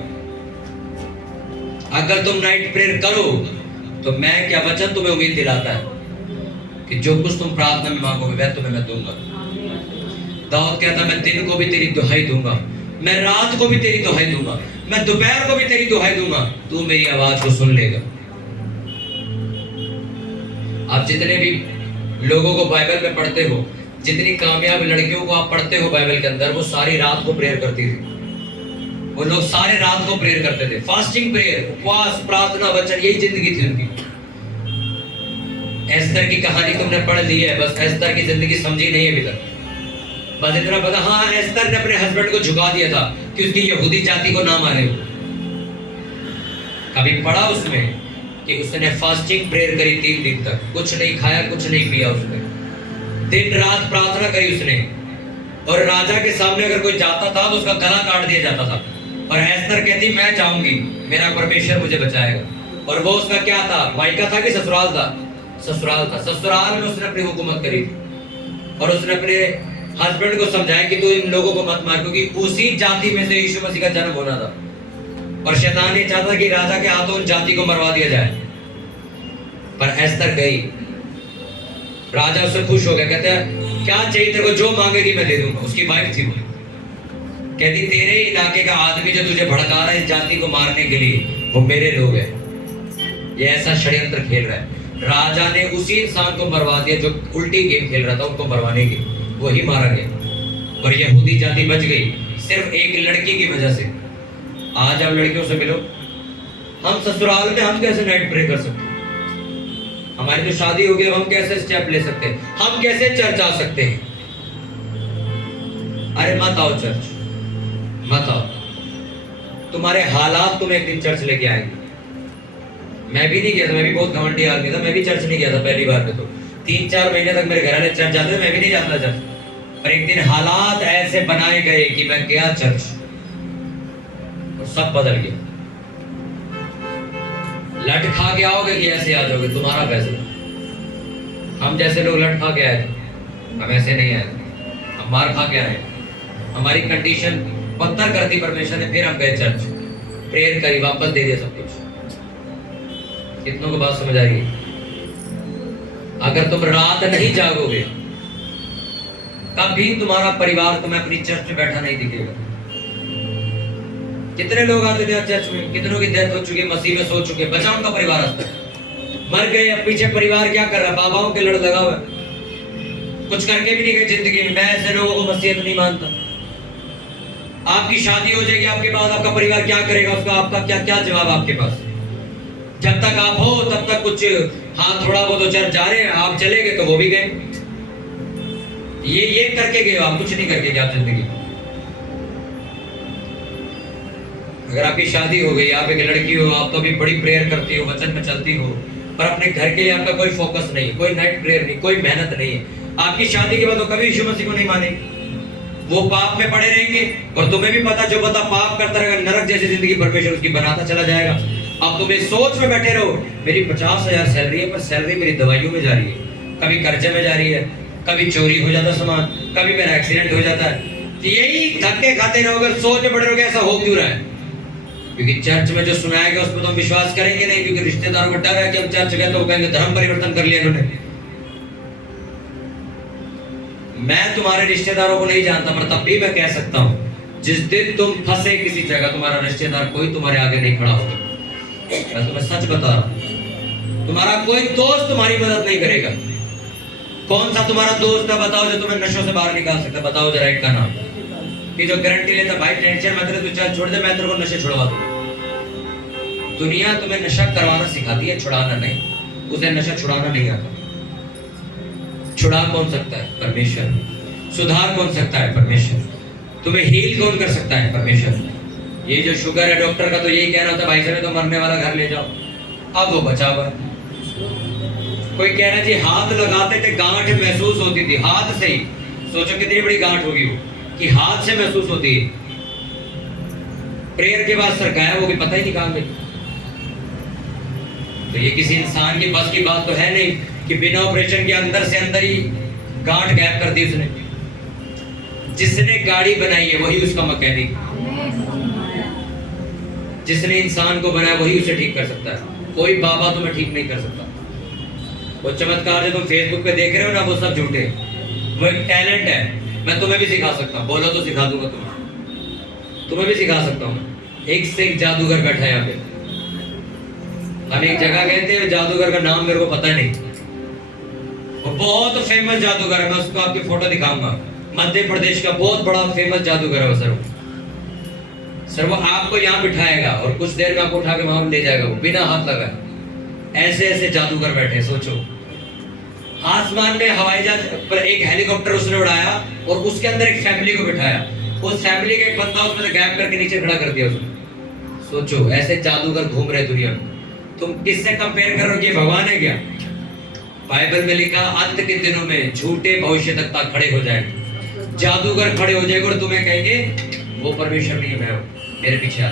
अगर तुम नाइट प्रेयर करो तो मैं क्या वचन तुम्हें उम्मीद दिलाता है कि जो कुछ तुम प्रार्थना में मांगोगे वह तुम्हें मैं दूंगा। दाऊद कहता मैं दिन को भी तेरी दुहाई दूंगा, मैं रात को भी तेरी दुहाई दूंगा, मैं दोपहर को भी तेरी दुहाई दूंगा, तू मेरी आवाज को सुन लेगा। आप जितने भी लोगों को बाइबल में पढ़ते हो, जितनी कामयाब लड़कियों को आप पढ़ते हो बाइबल के अंदर, वो सारी रात को प्रेयर करती थी। वो लोग सारे रात को प्रेयर करते थे, फास्टिंग प्रेयर, उपवास, प्रार्थना, वचन, यही जिंदगी थी उनकी। एस्तर की कहानी तुमने पढ़ ली है, बस एस्तर की जिंदगी समझी नहीं है अभी तक। बस इतना पता, हाँ एस्तर ने अपने हस्बैंड को झुका दिया था कि उसकी यहूदी जाति को ना मारे। कभी पढ़ा उसमें कि उसने फास्टिंग प्रेयर करी 3 दिन तक, कुछ नहीं खाया, कुछ नहीं पिया, उसने दिन रात प्रार्थना करी उसने। और राजा के सामने अगर कोई जाता था तो उसका गला काट दिया जाता था, और एस्तर कहती मैं जाऊंगी, मेरा परमेश्वर मुझे बचाएगा। और वो उसका क्या था, मायका था कि ससुराल था? ससुराल था। ससुराल में उसने अपनी हुकूमत करी और उसने अपने हस्बैंड को समझाया कि तू इन लोगों को मत मार, क्योंकि उसी जाति में से यीशु मसीह का जन्म होना था। और शैतान ये चाहता कि राजा के हाथों उन जाति को मरवा दिया जाए। पर एस्तर गई, राजा उससे खुश हो गया, कहते हैं क्या चाहिए तेरे को, जो मांगेगी मैं दे दूंगा। उसकी वाइफ थी वो, कहती तेरे इलाके का आदमी जो तुझे भड़का रहा है इस जाति को मारने के लिए, वो मेरे लोग हैं। ये ऐसा षड्यंत्र खेल रहा है। राजा ने उसी इंसान को मरवा दिया जो उल्टी गेम खेल रहा था उनको मरवाने की, वही मारा गया और यहूदी जाति बच गई सिर्फ एक लड़की की वजह से। आज आप लड़कियों से मिलो, हम ससुराल में हम कैसे नाइट प्रे कर सकते हैं? हमारी तो शादी हो गई, अब हम कैसे स्टेप ले सकते हैं? हम कैसे चर्च आ सकते हैं? अरे मत आओ चर्च, मत आओ। तुम्हारे हालात तुम्हें एक दिन चर्च लेके आएंगे। मैं भी नहीं गया था, मैं भी बहुत घमंडी आदमी था, मैं भी चर्च नहीं गया था पहली बार में। तो 3-4 महीने तक मेरे घर वाले चर्च जाते थे, मैं भी नहीं जाता चर्च। पर एक दिन हालात ऐसे बनाए गए कि मैं गया चर्च और सब बदल गया। लट खा के आओगे कि ऐसे आ जाओगे, तुम्हारा फैसला। हम जैसे लोग लट खा के आए थे, हम ऐसे नहीं आए, हम मार खा के आए। हमारी कंडीशन बदतर कर दी परमेश्वर ने, फिर हम गए चर्च, प्रेयर करी, वापस दे दिया सब कुछ। कितनों को बात समझ आ रही है? अगर तुम रात नहीं जागोगे कभी तुम्हारा परिवार तुम्हें अपनी चर्च में बैठा नहीं दिखेगा। कितने लोग आते थे चर्च में, कितनों की डेथ हो चुकी है, मसीह में सो चुके, बचा उनका परिवार आज तक, मर गए। अब पीछे परिवार क्या कर रहा है? बाबाओं के लड़ लगा हुआ, कुछ करके भी नहीं गए जिंदगी में। मैं ऐसे लोगों को मसीहत नहीं मानता। आपकी शादी हो जाएगी, आपके बाद आपका परिवार क्या करेगा? उसका आपका क्या क्या जवाब आपके पास? जब तक आप हो तब तक कुछ, हाँ थोड़ा बहुत तो चर्च जा रहे हैं, आप चले गए तो वो भी गए। ये करके गए, आप कुछ नहीं करके गए आप जिंदगी। अगर आपकी शादी हो गई, आप एक लड़की हो, आप तो अभी बड़ी प्रेयर करती हो, वचन में चलती हो, पर अपने घर के लिए आपका कोई फोकस नहीं, कोई नाइट प्रेयर नहीं, कोई मेहनत नहीं है। आपकी शादी के बाद वो कभी यीशु मसीह को नहीं मानेंगे, वो पाप में पड़े रहेंगे। और तुम्हें भी पता, जो बंदा पाप करता रहेगा नरक जैसी जिंदगी परमेश्वर उसकी बनाता चला जाएगा। अब तुम इस सोच में बैठे रहो, मेरी 50,000 सैलरी है, पर सैलरी मेरी दवाइयों में जा रही है, कभी कर्जे में जा रही है, कभी चोरी हो जाता सामान, कभी मेरा एक्सीडेंट हो जाता है। तो यही धक्के खाते रहोगे, सोच में पड़े रहोगे ऐसा हो क्यों रहा है? क्योंकि चर्च में जो सुनाएगा उस पर तो हम विश्वास करेंगे नहीं, क्योंकि रिश्तेदारों को डर है कि हम चर्च गए तो वो कहेंगे धर्म परिवर्तन कर लिया इन्होंने। मैं तुम्हारे रिश्तेदारों को नहीं जानता, पर तब भी मैं कह सकता हूं, जिस दिन तुम फंसे किसी जगह, तुम्हारा रिश्तेदार कोई तुम्हारे आगे नहीं खड़ा होगा। मैं तुम्हें सच बता रहा हूं, तुम्हारा कोई दोस्त तुम्हारी मदद नहीं करेगा। कौन सा तुम्हारा दोस्त है बताओ जो तुम्हें नशों से बाहर निकाल सकता? बताओ जरा एक का नाम। ये जो गारंटी लेता भाई टेंशन मत ले, तू चल छोड़ दे, मैं तेरे को नशे छुड़वा दूंगा। दुनिया तुम्हें नशा करवाना सिखाती है, छुड़ाना नहीं। उसे नशा छुड़ाना नहीं आता। छुड़ा कौन सकता है? परमेश्वर। सुधार कौन सकता है? परमेश्वर। तुम्हें हील कौन कर सकता है? परमेश्वर। ये जो शुगर है, डॉक्टर का तो यही कहना था भाई साहब तो मरने वाला घर ले जाओ, अब वो बचा हुआ। कोई कह रहा जी हाथ लगाते थे गांठ महसूस होती थी, हाथ से ही सोचो कितनी बड़ी गांठ होगी वो, कि हाथ से महसूस होती है। प्रेयर के बाद सरकाया वो भी पता ही नहीं कहां गई। तो ये किसी इंसान की बस की बात तो है नहीं कि बिना ऑपरेशन के अंदर से अंदर ही गांठ गायब कर दी उसने। जिसने गाड़ी बनाई है वही उसका मैकेनिक, जिसने इंसान को बनाया वही उसे ठीक कर सकता है। कोई बाबा तुम्हें ठीक नहीं कर सकता। वो चमत्कार जो तुम फेसबुक पे देख रहे हो ना, वो सब झूठे। वो एक टैलेंट है, मैं तुम्हें भी सिखा सकता हूँ, बोलो तो सिखा दूंगा तुम्हें भी सिखा सकता हूँ। एक से एक जादूगर बैठा है यहाँ पे। हम एक जगह गए थे, जादूगर का नाम मेरे को पता नहीं, वो बहुत फेमस जादूगर है, मैं उसको आपकी फोटो दिखाऊंगा। मध्य प्रदेश का बहुत बड़ा फेमस जादूगर है वो सर वो आपको यहाँ बिठाएगा और कुछ देर में आपको उठा के वहां ले जाएगा, वो बिना हाथ लगाए। ऐसे ऐसे जादूगर बैठे, सोचो। आसमान में हवाई जहाज पर एक हेलीकॉप्टर उसने उड़ाया और उसके अंदर एक फैमिली को बिठाया। उस फैमिली का एक बंदा उसमें से गायब करके नीचे खड़ा कर दिया उसने। सोचो ऐसे जादूगर घूम रहे दुनिया में। तुम किससे कंपेयर करोगे? भगवान है क्या? बाइबल में लिखा अंत के दिनों में झूठे भविष्यवक्ता खड़े हो जाएंगे, जादूगर खड़े हो जाएंगे और तुम्हें कहेंगे वो परमेश्वर नहीं है, मैं हूं, मेरे पीछे आ।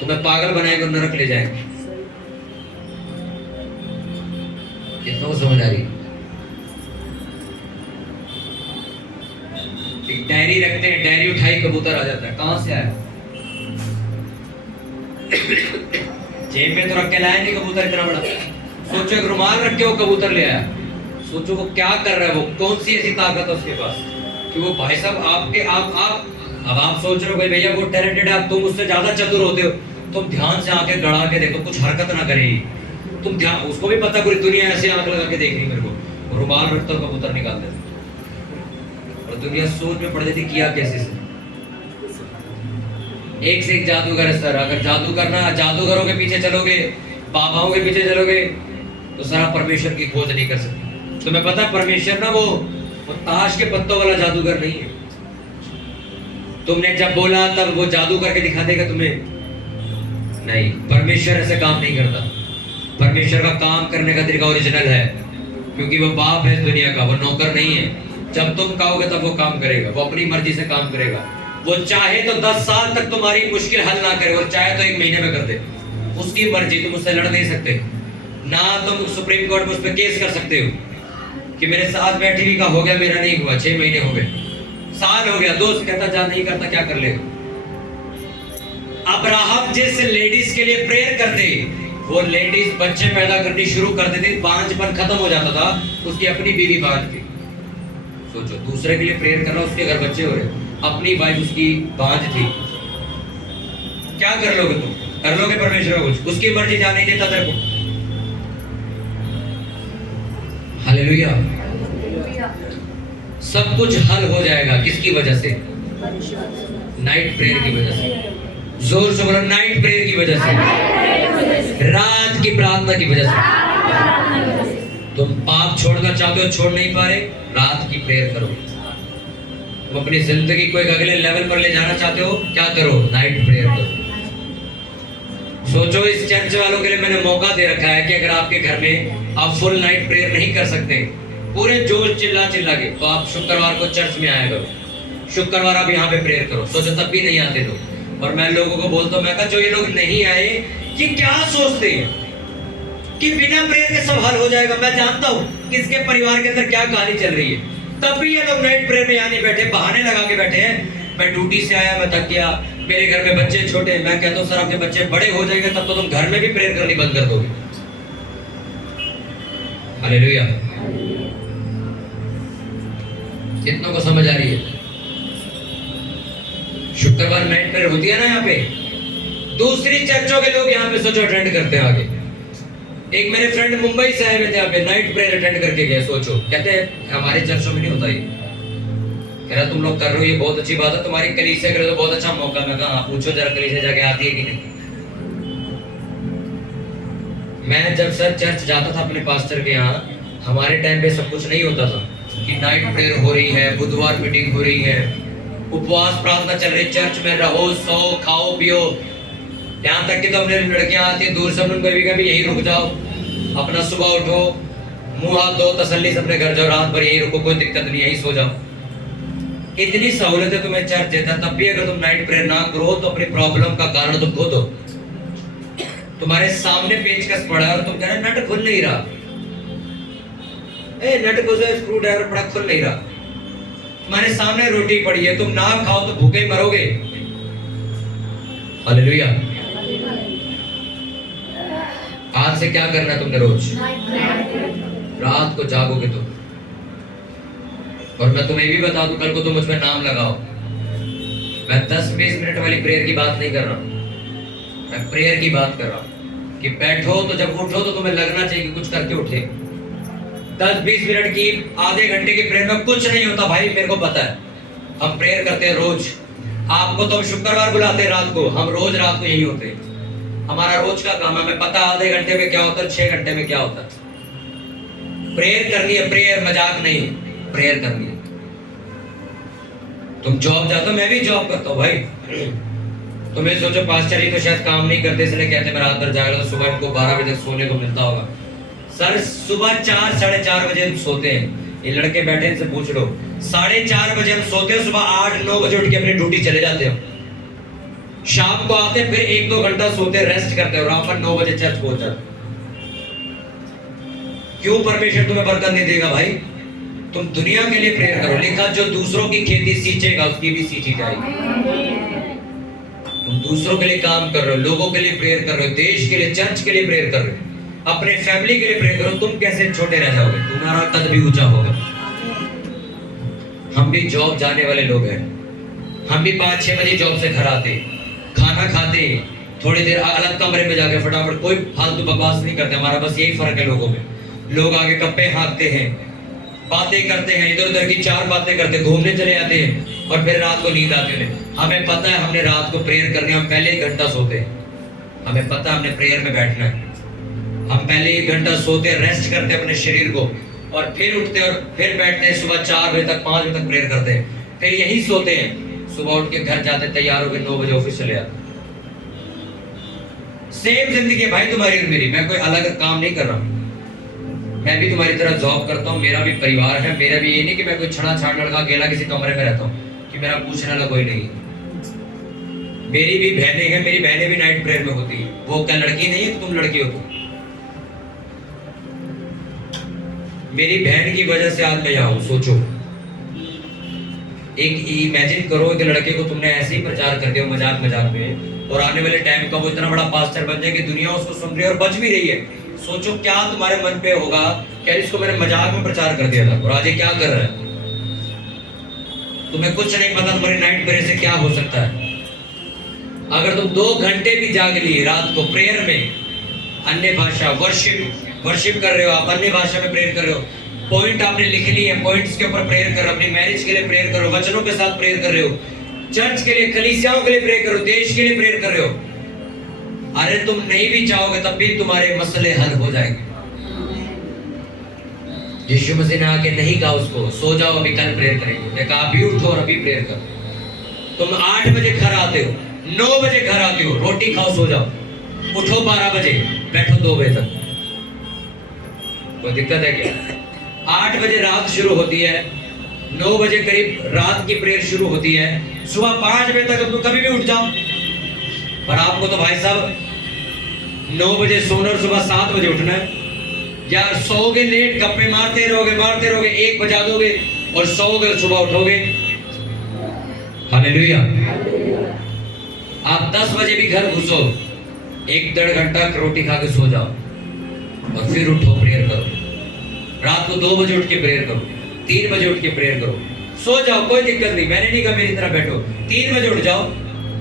तुम्हें पागल बनाएंगे और नरक ले जाएंगे। कितना को समझ आ रही? एक डायरी रखते हैं, डायरी उठाई कबूतर आ जाता है। कहां से आया? जेब में तो रख के लाया नहीं कबूतर इतना बड़ा। सोचो एक रुमाल रख के वो कबूतर ले आया। सोचो वो क्या कर रहा है, वो कौन सी ऐसी ताकत है उसके पास कि वो भाई साहब आपके आप अब आप सोच रहे हो भाई भैया वो टैलेंटेड है, तुम उससे ज्यादा चतुर होते हो। तुम ध्यान से आंखें गड़ा के देखो, कुछ हरकत ना करेगी। तुम ध्यान, उसको भी पता पूरी दुनिया ऐसे आंख लगा के देख रही मेरे को। रुमाल रखता हो कबूतर निकाल देते और दुनिया सोच में पड़ जाती किया कैसे से। एक से एक जादूगर है सर। अगर जादू करना, जादूगरों के पीछे चलोगे, बाबाओं के पीछे चलोगे तो सर आप परमेश्वर की खोज नहीं कर सकते। तुम्हें पता परमेश्वर ना वो ताश के पत्तों वाला जादूगर नहीं है। तुमने जब बोला तब वो जादू करके दिखा देगा तुम्हें? नहीं, परमेश्वर ऐसे काम नहीं करता। परमेश्वर का काम करने का तरीका ओरिजिनल है, क्योंकि वो बाप है इस दुनिया का, वो नौकर नहीं है। जब तुम कहोगे तब वो काम करेगा, वो अपनी मर्जी से काम करेगा। वो चाहे तो 10 साल तक तुम्हारी मुश्किल हल ना करे और चाहे तो 1 महीने में कर दे, उसकी मर्जी। तुम उससे लड़ नहीं सकते ना, तुम सुप्रीम कोर्ट में उस पर केस कर सकते हो कि मेरे साथ बैठी भी का हो गया, मेरा नहीं हुआ, 6 महीने हो गए, साल हो गया। दोस्त कहता जा नहीं करता, क्या कर लेगा? अब्राहम जिस लेडीज के लिए प्रेयर करते, वो लेडीज बच्चे पैदा करनी शुरू कर देती, बांझपन खत्म हो जाता था। उसकी अपनी बीवी बांझ थी। सोचो, दूसरे के लिए प्रेयर कर रहा, उसके घर बच्चे हो रहे, अपनी वाइफ उसकी बांझ थी। क्या कर लोगे तुम? कर लोगे परमेश्वर को कुछ? उसकी मर्जी जाने नहीं देता तेरे को। हालेलुया। सब कुछ हल हो जाएगा किसकी वजह से? नाइट प्रेयर की वजह से। जोर से बोलो, नाइट प्रेयर की वजह से, रात की प्रार्थना की वजह से। तुम पाप छोड़ना चाहते हो, छोड़ नहीं पा रहे, रात की प्रेयर करो। तुम अपनी जिंदगी को एक अगले लेवल पर ले जाना चाहते हो, क्या करो? नाइट प्रेयर करो। सोचो, इस चर्च वालों के लिए मैंने मौका दे रखा है कि अगर आपके घर में आप फुल नाइट प्रेयर नहीं कर सकते पूरे जोश चिल्ला चिल्ला के, तो आप शुक्रवार को चर्च में आया करो। शुक्रवार आप यहाँ पे प्रेयर करो। सोचो तब भी नहीं आते लोग। और मैं लोगों को बोलता हूँ, मैं कहा जो ये लोग नहीं आए कि क्या सोचते हैं कि बिना प्रेयर के सब हल हो जाएगा। मैं जानता हूँ किसके परिवार के अंदर क्या कहानी चल रही है। तब भी ये लोग नाइट प्रेयर में यहाँ नहीं बैठे, बहाने लगा के बैठे हैं। मैं ड्यूटी से आया, मैं थक गया, मेरे घर में बच्चे छोटे। मैं कहता हूँ सर आपके बच्चे बड़े हो जाएंगे तब तो तुम घर में भी प्रेयर करनी बंद कर दोगे। हालेलुया। कितनों को समझ आ रही है? शुक्रवार नाइट प्रेयर होती है ना यहाँ पे। दूसरी चर्चों के लोग यहाँ पे सोचो अटेंड करते हैं आगे। एक मेरे फ्रेंड मुंबई से आए हुए थे यहाँ पे, नाइट प्रेयर अटेंड करके गए। सोचो, कहते हैं हमारे चर्चों में नहीं होता ये। मेरा तुम लोग कर रहे हो ये बहुत अच्छी बात है, तुम्हारी कलीसिया करे तो बहुत अच्छा मौका। मैं कहा पूछो जरा कलीसिया जाके आती है कि नहीं। मैं जब सर चर्च जाता था अपने पास्टर के यहाँ, हमारे टाइम पे सब कुछ नहीं होता था कि नाइट प्रेयर हो रही है, बुधवार मीटिंग हो रही है, उपवास प्रार्थना चल रही, चर्च में रहो, सो, खाओ पियो। यहाँ तक कि तो अपने लड़कियां आती है दूर से, उनको कभी यही रुक जाओ, अपना सुबह उठो, मुंह हाथ धो, तसल्ली से अपने घर जाओ, रात भर यही रुको, कोई दिक्कत नहीं, यही सो जाओ। इतनी सहूलतें तुम्हें चर्च देता, तब भी अगर तुम नाइट प्रेयर ना करो तो अपनी प्रॉब्लम का कारण तुम खुद हो। तुम्हारे सामने पेचकस पड़ा और तुम कह रहे नट खुल नहीं रहा, नट को स्क्रू ड्राइवर पड़ा, खुल नहीं रहा। तुम्हारे सामने रोटी पड़ी है, तुम ना खाओ तो भूखे ही मरोगे। हालेलुया। आज से क्या करना है तुमने? रोज रात को जागोगे तुम। और मैं तुम्हें भी बता दूं, कल को तुम मुझमें नाम लगाओ, मैं 10-20 मिनट वाली प्रेयर की बात नहीं कर रहा हूं, मैं प्रेयर की बात कर रहा हूं कि बैठो तो जब उठो तो तुम्हें लगना चाहिए कि कुछ करके उठे। 10-20 मिनट की, आधे घंटे की प्रेयर में कुछ नहीं होता भाई, मेरे को पता है। हम प्रेयर करते हैं रोज। आपको तो हम शुक्रवार बुलाते हैं रात को, हम रोज रात को यही होते हैं। हमारा रोज का काम है, हमें पता आधे घंटे में क्या होता है, 6 घंटे में क्या होता है। प्रेयर करनी है, प्रेयर मजाक नहीं, प्रेयर करनी है। तुम जॉब जाते हो, मैं भी जॉब करता हूँ भाई। तुम्हें सोचो पास्टर ही तो शायद काम नहीं करते इसलिए कहते मैं रात भर जाएगा, तो सुबह इनको 12 बजे तक सोने को मिलता होगा। सर सुबह 4-4:30 बजे हम सोते हैं, ये लड़के बैठे इनसे पूछ लो, 4:30 बजे हम सोते हैं, सुबह 8-9 बजे उठ के अपनी ड्यूटी चले जाते हैं। शाम को आते फिर 1-2 घंटा सोते, रेस्ट करते हैं और आप 9 बजे चर्च पहुंच जाते। क्यों परमेश्वर तुम्हें बरकत नहीं देगा भाई? तुम दुनिया के लिए प्रेयर करो, लिखा जो दूसरों की खेती सींचेगा उसकी भी सींची जाएगी। तुम दूसरों के लिए काम कर रहे हो, लोगों के लिए प्रेयर कर रहे हो, देश के लिए, चर्च के लिए प्रेयर कर रहे हो, अपने फैमिली के लिए प्रेयर करो। तुम कैसे छोटे रह जाओगे? तुम्हारा कद भी ऊंचा होगा। हम भी जॉब जाने वाले लोग हैं, हम भी 5-6 बजे जॉब से घर आते, खाना खाते, थोड़ी देर अलग कमरे में जाके फटाफट, कोई फालतू बकवास नहीं करते। हमारा बस यही फर्क है लोगों में। लोग आगे गप्पे हाँकते हैं, बातें करते हैं, इधर उधर की 4 बातें करते, घूमने चले जाते हैं और फिर रात को नींद आती है। हमें पता है हमने रात को प्रेयर करनी है, हम पहले 1 घंटा सोते हैं, हमें पता है हमने प्रेयर में बैठना है। हम पहले 1 घंटा सोते हैं, रेस्ट करते हैं अपने शरीर को, और फिर उठते हैं और फिर बैठते हैं, सुबह 4 बजे तक 5 बजे तक प्रेयर करते हैं, फिर यही सोते हैं, सुबह उठ के घर जाते, तैयार होकर 9 बजे ऑफिस चले जाते। सेम जिंदगी है भाई तुम्हारी और मेरी, मैं कोई अलग काम नहीं कर रहा हूँ। मैं भी तुम्हारी तरह जॉब करता हूँ, मेरा भी परिवार है, मेरा भी ये नहीं कि मैं कोई छड़ा छाड़ लड़का अकेला किसी कमरे में रहता हूँ कि मेरा पूछने वाला कोई नहीं। मेरी भी बहनें हैं, मेरी बहनें भी नाइट प्रेयर में होती है। वो क्या लड़की नहीं है? तुम लड़की हो। तुम मेरी बहन की वजह से आज मैं यहाँ हूँ। सोचो, एक इमेजिन करो कि लड़के को तुमने ऐसे ही प्रचार कर दिया मजाक मजाक में, और आने वाले टाइम का वो इतना बड़ा पास्टर बन जाए कि दुनिया उसको सुन रही है और बच भी रही है। सोचो क्या तुम्हारे मन पे होगा, क्या इसको मैंने मजाक में प्रचार कर दिया था और आज ये क्या कर रहा है। तुम्हें कुछ नहीं पता तुम्हारी नाइट प्रेयर से क्या हो सकता है। अगर तुम 2 घंटे भी जाग लिए रात को प्रेयर में, अन्य भाषा वर्शिप कर रहे हो, आप अन्य भाषा में प्रेयर कर रहे हो, पॉइंट आपने लिख लिए हैं, पॉइंट्स के ऊपर प्रेयर कर रहे हो, अपनी मैरिज के लिए प्रेयर कर रहे हो, वचनों के साथ प्रेयर कर रहे हो, चर्च के लिए, कलीसियाओं के लिए प्रेयर कर रहे हो, देश के लिए प्रेयर कर रहे हो। अरे तुम नहीं भी चाहोगे तब भी तुम्हारे मसले हल हो जाएंगे। यीशु मसीह ने आके नहीं कहा उसको सो जाओ अभी कल प्रेयर करेंगे, मैं कहा अभी उठो और अभी प्रेयर करो। तुम 8 बजे घर आते हो, 9 बजे घर आते हो, रोटी खाओ सो जाओ, उठो 12 बजे, बैठो 2 बजे तक। कोई दिक्कत है क्या? 8 बजे रात शुरू होती है, 9 बजे करीब रात की प्रेयर शुरू होती है, सुबह 5 बजे तक तुम कभी भी उठ जाओ। पर आपको तो भाई साहब 9 बजे सोना और सुबह 7 बजे उठना है। या सोओगे लेट, गप्पे मारते रहोगे, 1 बजा दोगे और सोओगे और सुबह उठोगे। हालेलुया। आप 10 बजे भी घर घुसो, 1-1.5 घंटा रोटी खा के सो जाओ और फिर उठो प्रेयर करो। रात को 2 बजे उठ के प्रेयर करो, 3 बजे उठ के प्रेयर करो, सो जाओ, कोई दिक्कत नहीं। मैंने नहीं कहा मेरी तरह बैठो, 3 बजे उठ जाओ,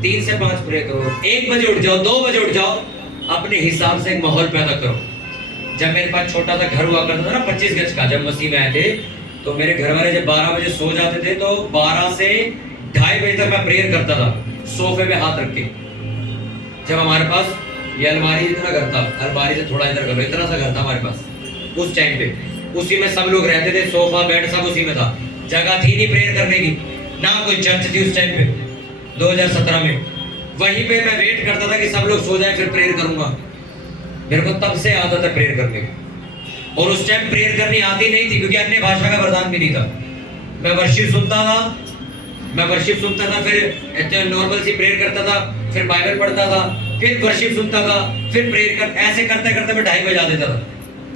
3 से 5 प्रेयर करो, 1 बजे उठ जाओ, 2 बजे उठ जाओ, अपने हिसाब से एक माहौल पैदा करो। जब मेरे पास छोटा सा घर हुआ करता था ना 25 गज का, जब मसीह में आए थे, तो मेरे घर वाले जब 12 बजे सो जाते थे तो 12 से 2:30 बजे तक मैं प्रेयर करता था, सोफे पे हाथ रख के। जब हमारे पास ये अलमारी जितना घर था, अलमारी से थोड़ा इधर करो, इतना सा घर था हमारे पास उस टाइम पे, उसी में सब लोग रहते थे, सोफा बेड सब उसी में था, जगह थी नहीं प्रेयर करने की, ना कोई चर्च थी उस टाइम पे 2017 में। वहीं पे मैं वेट करता था कि सब लोग सो जाए फिर प्रेयर करूंगा। मेरे को तब से आदत है प्रेयर करने की। और उस टाइम प्रेयर करनी आती नहीं थी क्योंकि अन्य भाषा का वरदान भी नहीं था। मैं वर्शिप सुनता था, फिर नॉर्मल सी प्रेयर करता था, फिर बाइबल पढ़ता था, फिर वर्शिप सुनता था, फिर प्रेयर कर, ऐसे करते करते मैं 2:30 बजा देता था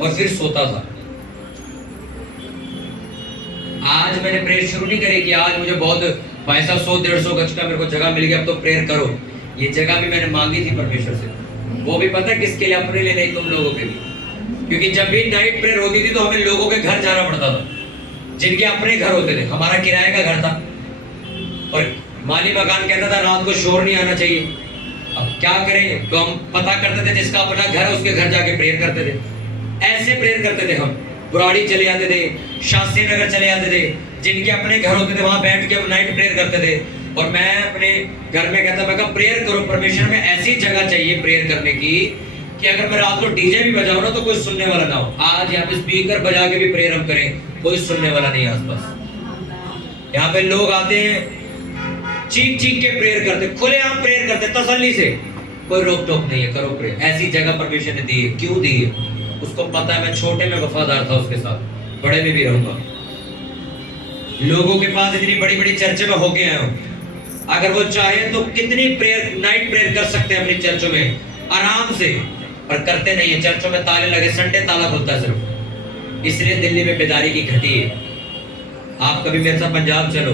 और फिर सोता था। आज मैंने प्रेयर शुरू नहीं करी कि आज मुझे बहुत भाई साहब 100-150 गज का मेरे को जगह मिल गया अब तो प्रेयर करो। ये जगह भी मैंने मांगी थी परमेश्वर से, वो भी पता है किसके लिए, अपने लिए नहीं, तुम लोगों के लिए। क्योंकि जब भी नाइट प्रेयर होती थी तो हमें लोगों के घर जाना पड़ता था जिनके अपने घर होते थे। हमारा किराए का घर था और माली मकान कहता था रात को शोर नहीं आना चाहिए। अब क्या करें, तो हम पता करते थे जिसका अपना घर है उसके घर जाके प्रेयर करते थे। ऐसे प्रेयर करते थे हम। बुराड़ी चले जाते थे, शास्त्री नगर चले जाते थे, जिनके अपने घर होते थे वहां बैठ के हम नाइट प्रेयर करते थे। और मैं अपने घर में कहता, मैं कहा प्रेयर करो, परमेश्वर में ऐसी जगह चाहिए प्रेयर करने की कि अगर मैं रात को डीजे भी बजाऊं ना तो कोई सुनने वाला ना हो। आज यहाँ पे स्पीकर बजा के भी प्रेयर हम करें, कोई सुनने वाला नहीं है आसपास। यहाँ पे लोग आते हैं चीख चीख के प्रेयर करते, खुलेआम प्रेयर करते, तसल्ली से, कोई रोक टोक नहीं है, करो प्रेयर। ऐसी जगह परमेश्वर ने दी है, क्यों दी है उसको पता है। मैं छोटे में वफादार था उसके साथ, बड़े में भी रहूंगा। लोगों के पास इतनी बड़ी बड़ी चर्च में होके आया हूं, अगर वो चाहे तो कितनी प्रेयर नाइट प्रेयर कर सकते हैं अपनी चर्चों में आराम से, पर करते नहीं है। चर्चों में ताले लगे, संडे ताला खुलता है सिर्फ, इसलिए दिल्ली में बेदारी की घटी है। आप कभी मेरे साथ पंजाब चलो,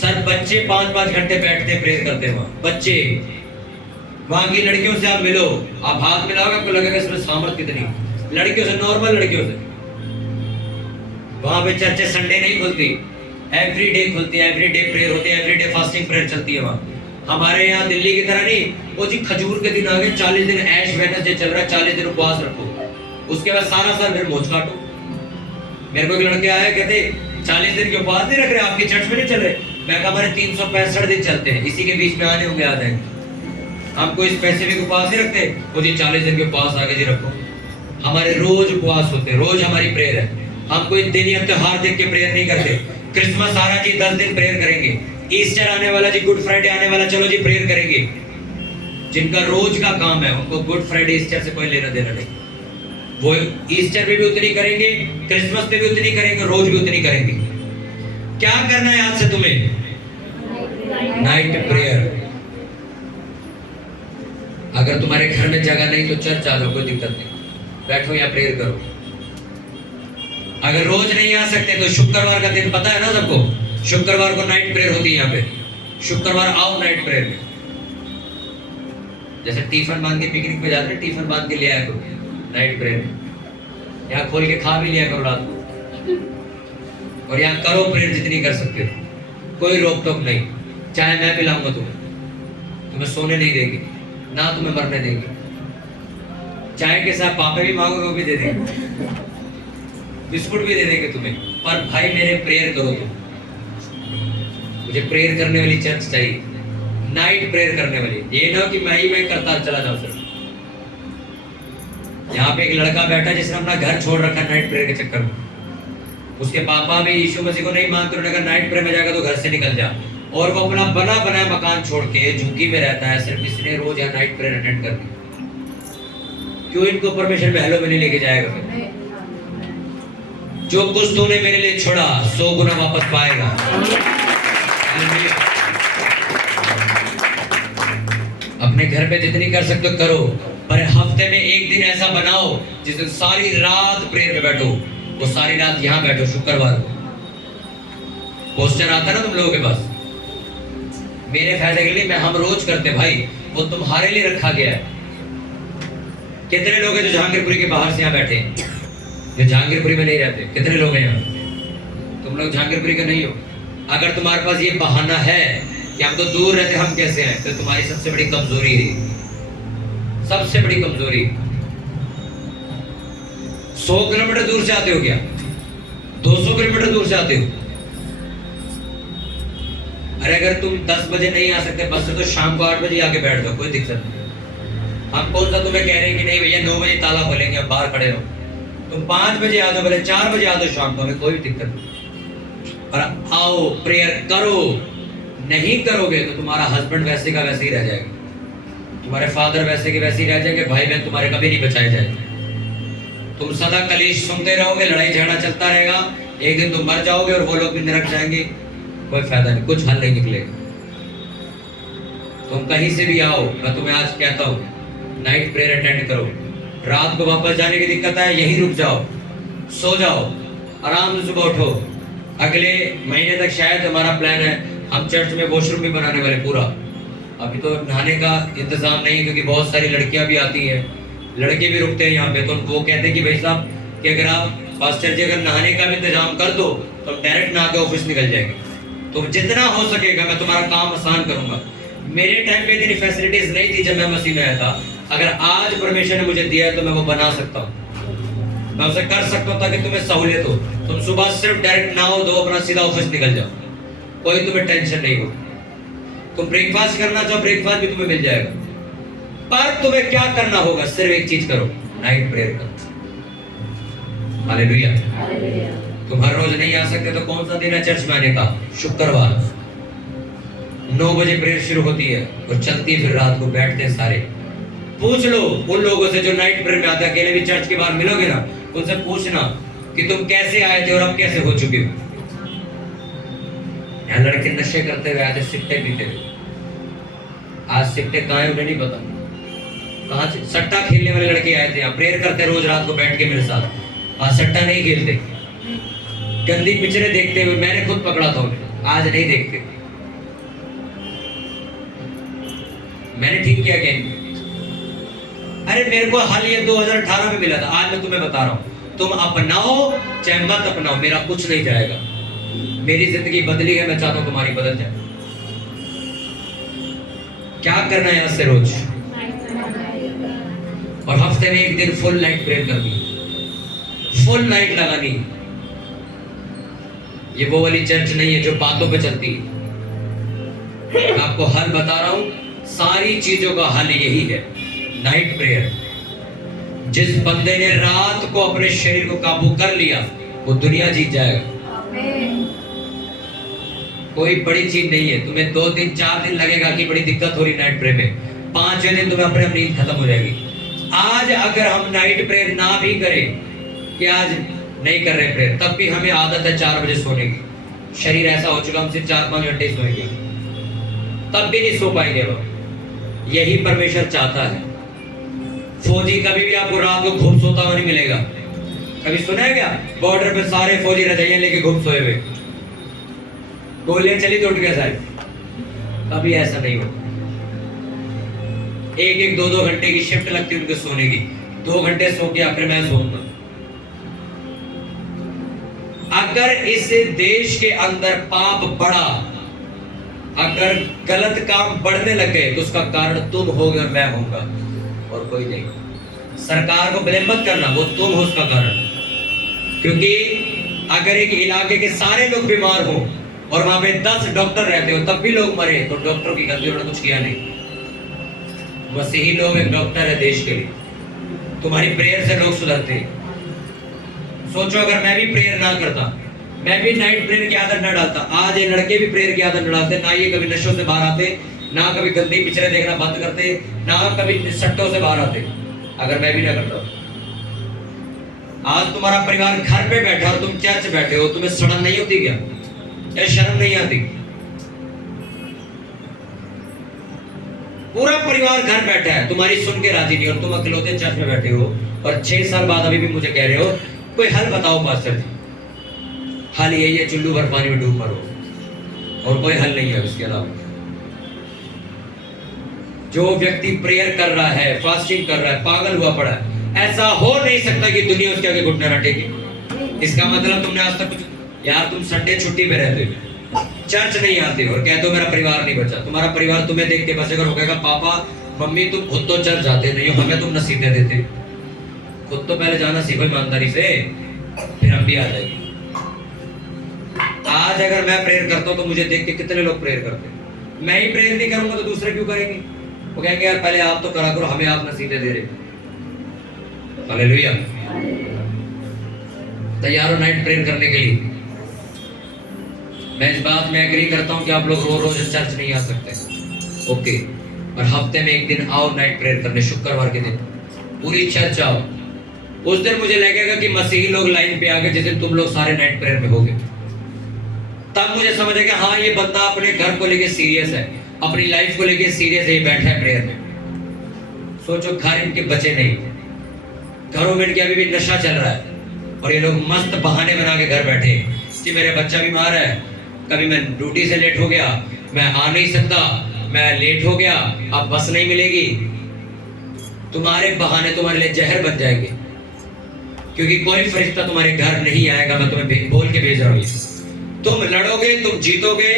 सर बच्चे 5-5 घंटे बैठते प्रेयर करते हैं वहां, बच्चे। वहां की लड़कियों से आप मिलो, आप हाथ मिलाओगे आपको लगेगा इसमें सामर्थ्य कितनी, लड़कियों से, नॉर्मल लड़कियों से। वहां पे चर्चे संडे नहीं खुलती, एवरी डे खुलती है, एवरी डे प्रेयर होती है, एवरी डे फास्टिंग प्रेयर चलती है वहां। हमारे यहाँ दिल्ली की तरह नहीं, वो जी खजूर के दिन आ गए, 40 दिन ऐश वेडनेसडे चल रहा है, 40 दिन उपवास रखो, उसके बाद सारा साल फिर मोच काटो। मेरे को एक लड़के आए, कहते 40 दिन के उपवास नहीं रख रहे, आपके चर्च में नहीं चल रहे। मैं कहा हमारे 365 दिन चलते हैं, इसी के बीच में आने होंगे, आ जाएंगे। हम कोई स्पेसिफिक उपवास नहीं रखते, वो जी 40 दिन के उपवास आगे जी रखो। हमारे रोज उपवास होते, रोज हमारी प्रेयर है। हम कोई दिन या त्योहार देख के प्रेयर नहीं करते। क्रिसमस आ रहा जी 10 दिन प्रेयर करेंगे, ईस्टर आने वाला जी, गुड फ्राइडे आने वाला, चलो जी प्रेयर करेंगे। जिनका रोज का काम है उनको गुड फ्राइडे ईस्टर से कोई लेना देना नहीं। वो ईस्टर पे भी उतनी करेंगे, क्रिसमस पे भी उतनी करेंगे, रोज भी उतनी करेंगे। क्या करना है आज से तुम्हें? Night prayer. अगर तुम्हारे घर में जगह नहीं तो चर्च आ जाओ, कोई दिक्कत नहीं, बैठो या प्रेयर करो। अगर रोज नहीं आ सकते तो शुक्रवार का दिन पता है ना सबको, शुक्रवार को नाइट प्रेयर होती है यहाँ पे। शुक्रवार आओ नाइट प्रेयर में। जैसे टिफिन बांध के पिकनिक पे जाते हैं, टिफिन बांध के ले आया करो नाइट प्रेयर में। यहाँ खोल के खा भी लिया करो रात को, और यहाँ करो प्रेयर जितनी कर सकते हो, कोई रोक टोक नहीं। चाहे मैं पिलाऊंगा तुम्हें सोने नहीं देंगे, ना तुम्हें मरने देंगे। चाय के साथ पापे भी मांगोगे वो भी दे देंगे, बिस्कुट भी दे देंगे तुम्हें, पर भाई मेरे प्रेयर करो तुम। मुझे प्रेयर करने वाली चर्च चाहिए, नाइट प्रेयर करने वाली। ये ना कि मैं करता चला जाऊं सिर्फ। यहाँ पे एक लड़का बैठा जिसने अपना घर छोड़ रखा नाइट प्रेयर के चक्कर में। उसके पापा भी यीशु मसीह को नहीं मानते, उन्होंने कहा नाइट प्रेयर में जाकर तो घर से निकल जा। और वो अपना बना बनाया मकान छोड़ के झुग्गी में रहता है, सिर्फ इसने रोज यहाँ नाइट प्रेयर अटेंड करनी। क्यों इनको परमेश्वर महलों में नहीं लेके जाएगा? फिर जो कुछ तूने मेरे लिए छोड़ा 100 गुना वापस पाएगा। अपने घर पे जितनी कर सकते हो करो, पर हफ्ते में एक दिन ऐसा बनाओ जिस दिन सारी रात प्रेयर में बैठो। वो सारी रात यहाँ बैठो शुक्रवार को। पोस्टर आता ना तुम लोगों के पास, मेरे फायदे के लिए मैं, हम रोज करते भाई, वो तुम्हारे लिए रखा गया है। कितने लोग हैं जो जहांगीरपुरी के बाहर से यहाँ बैठे हैं, जो जहांगीरपुरी में नहीं रहते? कितने लोग हैं यहाँ? तुम लोग जहांगीरपुरी के नहीं हो। अगर तुम्हारे पास ये बहाना है कि हम तो दूर रहते, हम कैसे हैं, तो तुम्हारी सबसे बड़ी कमजोरी है, सबसे बड़ी कमजोरी। 100 किलोमीटर दूर से आते हो क्या? 200 किलोमीटर दूर से आते हो। अरे अगर तुम 10 बजे नहीं आ सकते बस से तो शाम को 8 बजे आके बैठ जाओ, कोई दिक्कत नहीं। हम कौन सा तुम्हें कह रहे हैं कि नहीं भैया 9 बजे ताला खोलेंगे, अब बाहर खड़े रहो। तुम 5 बजे आ जाओ, भले 4 बजे आ जाओ शाम को, हमें कोई दिक्कत नहीं। और आओ प्रेयर करो। नहीं करोगे तो तुम्हारा हस्बैंड वैसे का वैसे ही रह जाएगा, तुम्हारे फादर वैसे के वैसे ही रह जाएंगे, भाई बहन तुम्हारे कभी नहीं बचाए जाएंगे। तुम सदा कलेश सुनते रहोगे, लड़ाई झगड़ा चलता रहेगा, एक दिन तुम मर जाओगे और वो लोग भी नरक जाएंगे, कोई फायदा नहीं, कुछ हल नहीं निकलेगा। तुम कहीं से भी आओ, मैं तुम्हें आज कहता हूँ नाइट प्रेयर अटेंड करो। रात को वापस जाने की दिक्कत है, यहीं रुक जाओ, सो जाओ, आराम से सुबह उठो। अगले महीने तक शायद हमारा प्लान है, हम चर्च में वॉशरूम भी बनाने वाले पूरा। अभी तो नहाने का इंतजाम नहीं है क्योंकि बहुत सारी लड़कियां भी आती हैं, लड़के भी रुकते हैं यहाँ पे। तो वो कहते हैं कि भाई साहब कि अगर आप पास्टर जी अगर नहाने का भी इंतजाम कर दो तो हम डायरेक्ट नहा के ऑफिस निकल जाएंगे। तो जितना हो सकेगा मैं तुम्हारा काम आसान करूंगा। मेरे टाइम पे इतनी फैसिलिटीज नहीं थी जब मैं मसीह में आया था। अगर आज परमेश्वर ने मुझे दिया है तो मैं वो बना सकता हूँ, मैं उसे कर सकता हूँ ताकि तुम्हें सहूलियत हो। तुम सुबह सिर्फ डायरेक्ट नहाओ दो, अपना सीधा ऑफिस निकल जाओ, कोई तुम्हें टेंशन नहीं हो। तुम ब्रेकफास्ट करना चाहो ब्रेकफास्ट भी तुम्हें मिल जाएगा। पर तुम्हें क्या करना होगा, सिर्फ एक चीज करो, नाइट प्रेयर करो। हालेलुया। तुम हर रोज नहीं आ सकते तो कौन सा दिन है चर्च में आने का? शुक्रवार 9 बजे प्रेयर शुरू होती है और चलती है, फिर रात को बैठते हैं सारे। पूछ लो उन लोगों से जो नाइट प्रेयर में आते हैं, अकेले भी चर्च के बाहर मिलोगे ना, उनसे पूछना कि तुम कैसे आए थे और अब कैसे हो चुके हो। यहाँ लड़के नशे करते हुए आए थे, सिट्टे पीते हुए। आज सिट्टे कहाँ है उन्हें नहीं पता, कहाँ से सट्टा खेलने वाले लड़के आए थे यहाँ, प्रेयर करते रोज रात को बैठ के मेरे साथ। आज सट्टा नहीं खेलते, गंदी पिक्चरें देखते हुए मैंने खुद पकड़ा था उन्हें, आज नहीं देखते। मैंने ठीक किया क्या? अरे मेरे को हाल ये 2018 में मिला था, आज मैं तुम्हें बता रहा हूं, तुम अपनाओ चाहे मत अपनाओ, मेरा कुछ नहीं जाएगा। मेरी जिंदगी बदली है, मैं चाहता हूं तुम्हारी बदल जाए। क्या करना है यहां से रोज, और हफ्ते में एक दिन फुल नाइट प्रेयर करनी, फुल नाइट लगानी। ये वो वाली चर्च नहीं है जो बातों पे चलती है। मैं आपको हल बता रहा हूं, सारी चीजों का हल यही है, नाइट प्रेयर। जिस बंदे ने रात को अपने शरीर को काबू कर लिया वो दुनिया जीत जाएगा। कोई बड़ी चीज नहीं है, तुम्हें 2 दिन 4 दिन लगेगा कि बड़ी दिक्कत हो रही नाइट प्रेयर में, 5वें दिन तुम्हें अपने नींद खत्म हो जाएगी। आज अगर हम नाइट प्रेयर ना भी करें कि आज नहीं कर रहे प्रेयर, तब भी हमें आदत है 4 बजे सोने की, शरीर ऐसा हो चुका हम सिर्फ 4-5 घंटे सोएंगे, तब भी नहीं सो पाएंगे। वो यही परमेश्वर चाहता है। फौजी कभी भी आपको रात को घूम सोता हुआ नहीं मिलेगा। कभी सुना है क्या बॉर्डर पे सारे फौजी रजाइयां लेके घूम सोए हुए, गोलियां चली तो उठ गए सारे? कभी ऐसा नहीं हो। 1-1, 2-2 घंटे की शिफ्ट लगती है उनके सोने की, 2 घंटे सो के आखिर मैं सोऊंगा। अगर इस देश के अंदर पाप बढ़ा, अगर गलत काम बढ़ने लगे तो उसका कारण तुम होगे और मैं होऊंगा, और कोई नहीं। सरकार को ब्लेम मत करना, वो तुम हो उसका कारण। क्योंकि अगर एक इलाके के सारे लोग बीमार हो और वहां पे 10 डॉक्टर रहते हो तब भी लोग मरे, तो डॉक्टरों की गलती, उन्होंने कुछ किया नहीं। बस यही लोग एक डॉक्टर है देश के लिए। तुम्हारी प्रेयर से लोग सुधरते हैं। सोचो अगर मैं भी प्रेयर ना करता, मैं भी नाइट प्रेयर की आदत न डालता, आज ये लड़के भी प्रेयर की आदत न डालते, ना ये कभी नशों से बाहर आते, ना कभी गंदी पिक्चरें देखना बंद करते, ना कभी सट्टों से बाहर आते, अगर मैं भी ना करता। आज तुम्हारा परिवार घर पे बैठा और तुम चर्च बैठे हो, तुम्हें शर्म नहीं होती क्या? या शर्म नहीं आती? पूरा परिवार घर बैठा है, तुम्हारी सुन के राजी नहीं, और तुम अकेले चर्च में बैठे हो, और 6 साल बाद अभी भी मुझे कह रहे हो कोई हल बताओ पास्टर जी। हल यही है, चुल्लू भर पानी में डूब मरो, और कोई हल नहीं है उसके अलावा। जो व्यक्ति प्रेयर कर रहा है, फास्टिंग कर रहा है, पागल हुआ पड़ा है, ऐसा हो नहीं सकता कि दुनिया उसके आगे घुटने न टेके। इसका मतलब तुमने आज तक कुछ, यार तुम संडे छुट्टी पे रहते हो, चर्च नहीं आते हो और कहते हो मेरा परिवार नहीं बचा। तुम्हारा परिवार तुम्हें देख के बचेगा, रोकेगा, पापा मम्मी तुम खुद तो चर्च जाते नहीं हो, हमें तुम नसीहतें देते। खुद तो पहले जाना सीखो ईमानदारी से, फिर हम भी आ जाएंगे। आज अगर मैं प्रेयर करता हूँ तो मुझे देख के कितने लोग प्रेयर करते हैं। मैं ही प्रेयर नहीं करूंगा तो दूसरे क्यों करेंगे? वो कहेंगे यार पहले आप तो करा करो, हमें आप नसीहतें दे रहे। हालेलुया। तैयार हो नाइट प्रेयर करने के लिए? मैं इस बात में एग्री करता हूं कि आप लोग रोज रोज चर्च नहीं आ सकते, ओके, और हफ्ते में एक दिन आओ नाइट प्रेयर करने, शुक्रवार के दिन पूरी चर्च आओ। उस दिन मुझे लगेगा कि मसीही लोग लाइन पे आ गए जिस दिन तुम लोग सारे नाइट प्रेयर में होगे, तब मुझे समझ आएगा हाँ ये बंदा अपने घर को लेके सीरियस है, अपनी लाइफ को लेके सीरियस है, ये बैठा है प्रेयर में। सोचो घर इनके बचे नहीं, घरों में इनके अभी भी नशा चल रहा है और ये लोग मस्त बहाने बना के घर बैठे कि मेरा बच्चा बीमार है, कभी मैं ड्यूटी से लेट हो गया, मैं आ नहीं सकता, मैं लेट हो गया, अब बस नहीं मिलेगी। तुम्हारे बहाने तुम्हारे लिए जहर बन जाएंगे, क्योंकि कोई फरिश्ता तुम्हारे घर नहीं आएगा। मैं तुम्हें बोल के भेज रहा हूँ, तुम लड़ोगे, तुम जीतोगे,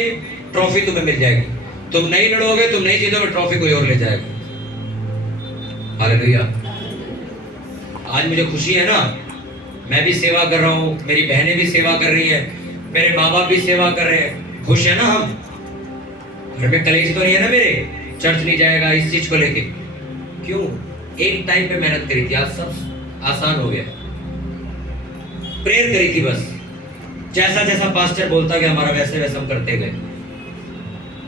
ट्रॉफी तुम्हें मिल जाएगी। तुम नहीं लड़ोगे, तुम नहीं जीतोगे, ट्रॉफी कोई और ले जाएगा। हालेलुया। आज मुझे खुशी है ना, मैं भी सेवा कर रहा हूँ, मेरी बहनें भी सेवा कर रही है, मेरे माँ बाप भी सेवा कर रहे हैं। खुश है ना हम? घर में कलेश तो नहीं है ना मेरे, चर्च नहीं जाएगा इस चीज को लेके? क्यों? एक टाइम पे मेहनत करी थी, आज सब आसान हो गया। प्रेयर करी थी बस, जैसा जैसा पास्टर बोलता गया हमारा वैसे वैसे हम करते गए।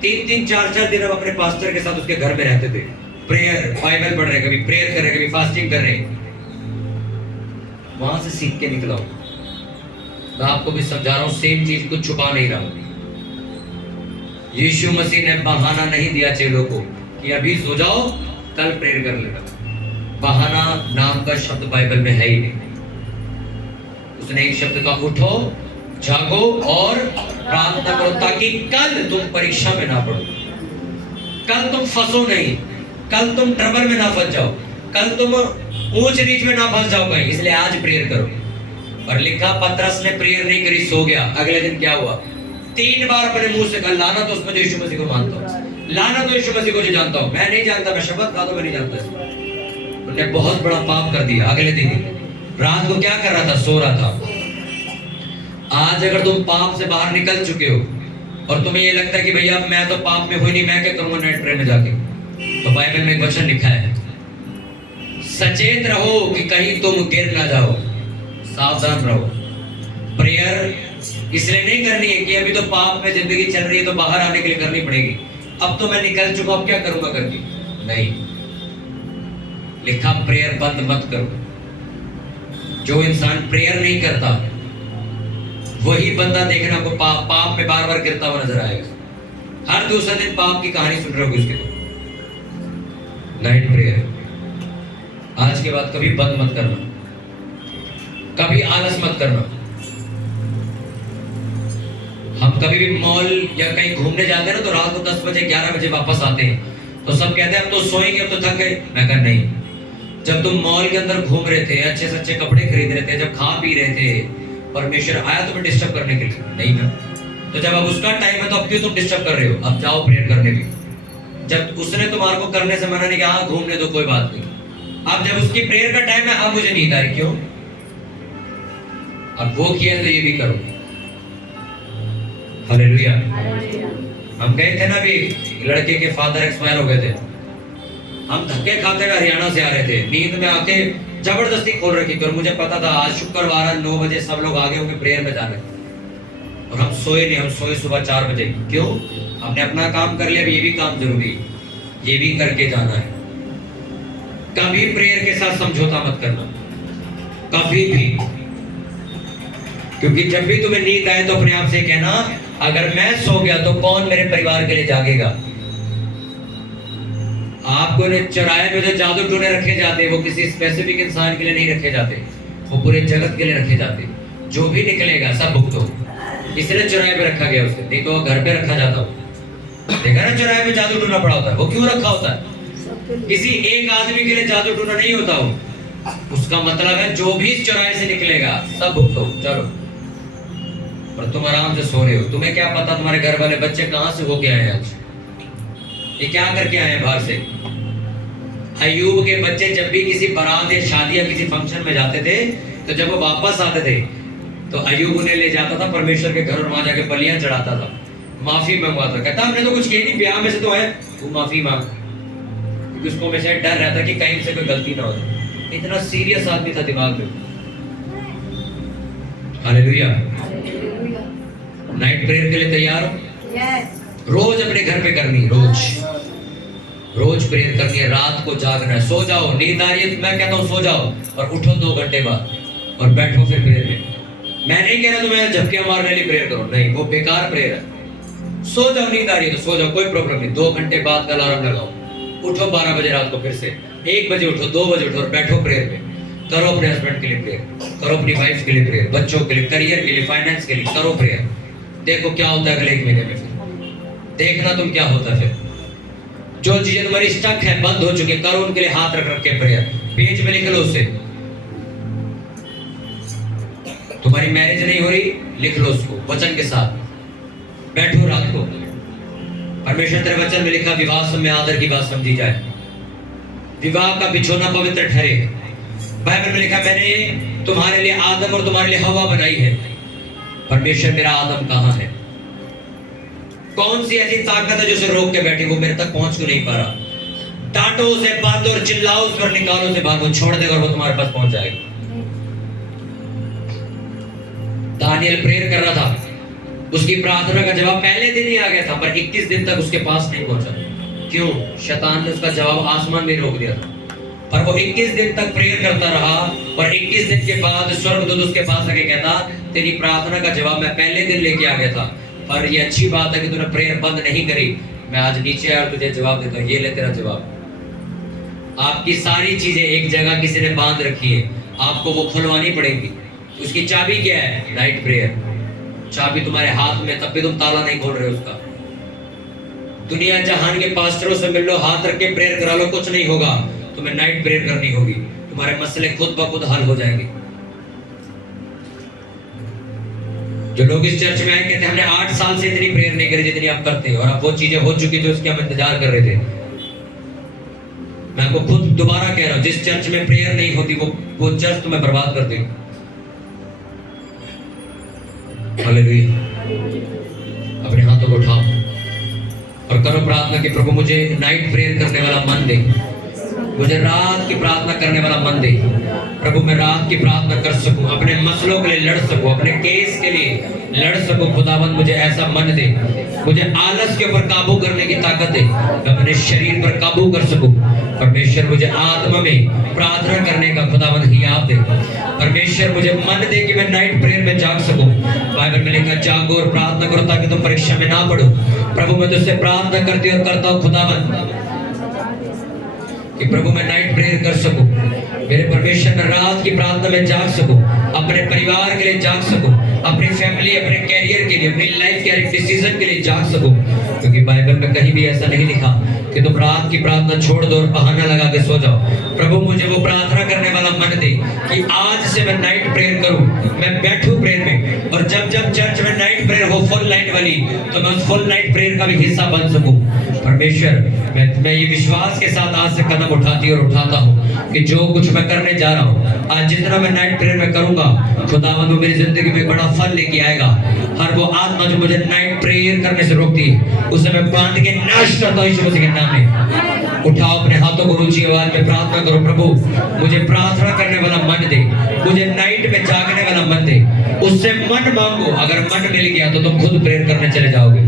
3-3, 4-4 दिन हम अपने पास्टर के साथ उसके घर में रहते थे, प्रेयर, बाइबल पढ़ रहे, कभी प्रेयर कर रहे, कभी फास्टिंग कर रहे। वहां से सीख के निकला हूं। मैं आपको भी समझा रहा हूं, सेम चीज को छुपा नहीं रहा हूं। यीशु मसीह ने बहाना नहीं दिया चेलों को कि अभी सो जाओ कल प्रेयर कर लेना। बहाना नाम का शब्द बाइबल में है ही नहीं। उसने एक शब्द का उठो, जागो और प्रार्थना करो ताकि कल तुम परीक्षा में ना पड़ो, कल तुम फंसो नहीं, कल तुम ट्रबल में ना फंस जाओ, कल तुम ऊंच नीच में ना फंस जाओ कहीं। इसलिए आज प्रेयर करो। और लिखा पतरस ने प्रेयर नहीं करी, सो गया। अगले दिन क्या हुआ? 3 बार अपने मुंह से कहा लाना तो उसमें यीशु मसीह को मानता हूँ, लाना तो यीशु मसीह को जो जानता हूँ। मैं नहीं जानता, मैं शब्द खा तो मैं नहीं जानता। उन्होंने बहुत बड़ा पाप कर दिया। अगले दिन रात को क्या कर रहा था? सो रहा था। आज अगर तुम पाप से बाहर निकल चुके हो और तुम्हें ये लगता है कि भैया मैं तो पाप में हुई नहीं, मैं क्या करूंगा नाइट प्रेयर में जाके, तो बाइबल में एक वचन लिखा है, सचेत रहो कि कहीं तुम गिर ना जाओ, सावधान रहो। प्रेयर इसलिए नहीं करनी है कि अभी तो पाप में जिंदगी चल रही है तो बाहर आने के लिए करनी पड़ेगी, अब तो मैं निकल चुका, अब क्या करूंगा करके नहीं। लिखा प्रेयर बंद मत करो। जो इंसान प्रेयर नहीं करता वही बंदा देखना को पाप में बार बार गिरता हुआ नजर आएगा। हर दूसरे दिन पाप की कहानी सुन रहे हो उसके। नाइट प्रेयर आज के बाद कभी बंद मत करना, कभी आलस मत करना। हम कभी भी मॉल या कहीं घूमने जाते हैं ना तो रात को 10 बजे 11 बजे वापस आते हैं, तो सब कहते हैं अब तो सोएंगे, अब तो थक गए। मैं कहा नहीं, जब तुम मॉल के अंदर घूम रहे थे, अच्छे से अच्छे कपड़े खरीद रहे थे, जब खा पी रहे थे, परमेश्वर आया तुम्हें डिस्टर्ब करने के लिए? नहीं ना। तो जब अब उसका टाइम है तो अब क्यों तुम डिस्टर्ब कर रहे हो? अब जाओ प्रेयर करने के। जब उसने तुम्हारे को करने से मना नहीं किया, हाँ घूमने दो कोई बात नहीं, अब जब उसकी प्रेयर का टाइम है अब मुझे नींद आ रही, क्यों? अब वो किया तो ये भी करो। हालेलुया। हम गए थे ना, भी लड़के के फादर एक्सपायर हो गए थे, हम धक्के खाते हुए हरियाणा से आ रहे थे, नींद में आके जबरदस्ती खोल रखी थी और मुझे पता था आज शुक्रवार 9 बजे सब लोग आगे होंगे प्रेयर में जाने, और हम सोए नहीं। हम सोए सुबह 4 बजे। क्यों? हमने अपना काम कर लिया, ये भी काम जरूरी, ये भी करके जाना है। कभी प्रेयर के साथ समझौता मत करना, कभी भी। क्योंकि जब भी तुम्हें नींद आए तो अपने आप से कहना, अगर मैं सो गया तो कौन मेरे परिवार के लिए जागेगा? आपको चौराहे में जो जादू टूने रखे जाते वो किसी स्पेसिफिक इंसान के लिए नहीं रखे जाते, वो पूरे जगत के लिए रखे जाते। जो भी निकलेगा सब भुगतो, इसलिए चौराहे पे रखा गया उसे, नहीं तो घर पे रखा जाता हो। देखा ना चौराहे में जादू टूना पड़ा होता है, वो क्यों रखा होता है? किसी एक आदमी के लिए जादू टूना नहीं होता हो, उसका मतलब है जो भी इस चौराहे से निकलेगा सब भुगतो। चलो, और तुम आराम से सो रहे हो, तुम्हें क्या पता तुम्हारे घर वाले बच्चे कहां से होके आए आज, ये क्या करके आए बाहर से। अय्यूब के बच्चे जब भी किसी बारात या शादी या किसी फंक्शन में जाते थे, तो जब वो वापस आते थे तो अय्यूब उन्हें ले जाता था परमेश्वर के घर और वहां जाके बलियां चढ़ाता था, माफी मंगवाता, कहता हमने तो कुछ किया नहीं, ब्याह में से तो है, तू माफी मांग। क्योंकि उसको हमेशा डर रहता कि कहीं से कोई गलती ना हो जाए। इतना सीरियस आदमी था दिमाग में। हालेलुया। नाइट प्रेयर के लिए तैयार हो? रोज अपने घर पे करनी, रोज प्रेयर करनी है, रात को जागना है, सो जाओ, नींद आ रही है तो मैं कहता हूँ सो जाओ और उठो 2 घंटे बाद और बैठो फिर प्रेयर में। मैं नहीं कह रहा तुम्हें झपकियां मारने के लिए प्रेयर करो, नहीं, वो बेकार प्रेयर है। सो जाओ, नींद आ रही है तो सो जाओ, कोई प्रॉब्लम नहीं। 2 घंटे बाद का अलार्म लगाओ, उठो 12 बजे रात को, फिर से 1 बजे उठो, 2 बजे उठो और बैठो प्रेयर में। करो अपने हस्बैंड के लिए प्रेयर, करो अपनी वाइफ के लिए प्रेयर, बच्चों के लिए, करियर के लिए, फाइनेंस के लिए करो प्रेयर। देखो क्या होता है अगले 1 महीने में, फिर देखना तुम क्या होता है। फिर जो चीजें तुम्हारी स्टक है, बंद हो चुकी है, करो उनके लिए हाथ रख रख के प्रेयर, पेज में लिख लो उसे। तुम्हारी मैरिज नहीं हो रही, लिख लो उसको वचन के साथ, बैठो रात को। परमेश्वर तेरे वचन में लिखा विवाह समय आदर की बात समझी जाए, विवाह का बिछोना पवित्र ठहरे। बाइबल में लिखा मैंने तुम्हारे लिए आदम और तुम्हारे लिए हवा बनाई है। परमेश्वर मेरा आदम कहाँ है? कौन सी ऐसी ताकत है जो उसे रोक के बैठी, वो मेरे तक पहुंच को नहीं पा रहा? डांटो उसे, बांधो और चिल्लाओ उस पर, निकालो उसे बाहर, वो छोड़ देगा और वो तुम्हारे पास पहुंच जाएगा। दानियल प्रेयर कर रहा था, उसकी प्रार्थना का जवाब पहले दिन ही आ गया था, पर 21 दिन तक उसके पास नहीं पहुंचा। क्यों? शैतान ने उसका जवाब आसमान में रोक दिया था। पर वो 21 दिन तक प्रेयर करता रहा और 21 दिन के बाद स्वर्गदूत उसके पास आके कहता तेरी प्रार्थना का जवाब मैं पहले दिन लेके आ गया था, पर ये अच्छी बात है कि तूने प्रेयर बंद नहीं करी, मैं आज नीचे आया और तुझे जवाब देता हूं, ये ले तेरा जवाब। आपकी सारी चीजें एक जगह किसी ने बांध रखी है, आपको वो खुलवानी पड़ेगी। उसकी चाबी क्या है? Night prayer. चाबी तुम्हारे हाथ में, तब भी तुम ताला नहीं खोल रहे उसका। दुनिया जहान के पास्टरों से मिल लो, हाथ रख के प्रेयर करा लो, कुछ नहीं होगा। तुम्हें नाइट प्रेयर करनी होगी, तुम्हारे मसले खुद ब खुद हल हो जाएंगे। जो लोग इस चर्च में आए कहते हैं हमने 8 साल से इतनी प्रेयर नहीं करी जितनी आप करते हो, और अब वो चीजें हो चुकी थी उसकी हम इंतजार कर रहे थे। मैं आपको खुद दोबारा कह रहा हूं, जिस चर्च में प्रेयर नहीं होती वो चर्च तुम्हें बर्बाद कर देगी। हालेलुया। अपने हाथों को उठाओ और करो प्रार्थना कि प्रभु मुझे नाइट प्रेयर करने वाला मन दे, मुझे रात की प्रार्थना करने वाला मन दे। प्रभु मैं रात की प्रार्थना कर सकूं, अपने मसलों के लिए लड़ सकूं, अपने केस के लिए लड़ सकूं। खुदावंद मुझे ऐसा मन दे, मुझे आलस के ऊपर काबू करने की ताकत दे, मैं अपने शरीर पर काबू कर सकूं। परमेश्वर मुझे आत्मा में प्रार्थना करने का खुदावंद हियाव दे। परमेश्वर मुझे मन दे कि मैं नाइट प्रेयर में जाग सकूं। बाइबल में लिखा जागो और प्रार्थना करो ताकि तुम परीक्षा में ना पड़ो। प्रभु मैं तुझसे प्रार्थना करती और करता हूं खुदावंद कि प्रभु मैं नाइट प्रेयर कर सकूं, मेरे परमेश्वर मैं रात की प्रार्थना में जाग सकूं, अपने परिवार के लिए जाग सकूं, अपनी फैमिली, अपने कैरियर के लिए, अपनी लाइफ के हर डिसीजन के लिए जाग सकूं। क्योंकि बाइबल में कहीं भी ऐसा नहीं लिखा कि तुम रात की प्रार्थना छोड़ दो और बहाना लगा के सो जाओ। प्रभु मुझे वो प्रार्थना करने वाला मन दे कि आज से मैं नाइट प्रेयर करूं, मैं बैठूं प्रेयर में, और जब जब चर्च में नाइट प्रेयर हो फुल नाइट वाली, तो मैं उस फुल नाइट प्रेयर का भी हिस्सा बन सकूं। परमेश्वर मैं ये विश्वास के साथ आज से कदम उठाती और उठाता हूँ कि जो कुछ मैं करने जा रहा हूँ, आज जितना मैं नाइट प्रेयर में करूंगा, खुदावंद वो मेरी जिंदगी में बड़ा फल लेके आएगा। हर वो आत्मा जो मुझे नाइट प्रेयर करने से रोकती है, उसे मैं बांध के नाश करता हूँ यीशु मसीह के नाम में। उठाओ अपने हाथों को ऊंची आवाज में प्रार्थना करो, प्रभु मुझे प्रार्थना करने वाला मन दे, मुझे नाइट में जागने वाला मन दे। उससे मन मांगो, अगर मन मिल गया तो तुम खुद प्रेयर करने चले जाओगे।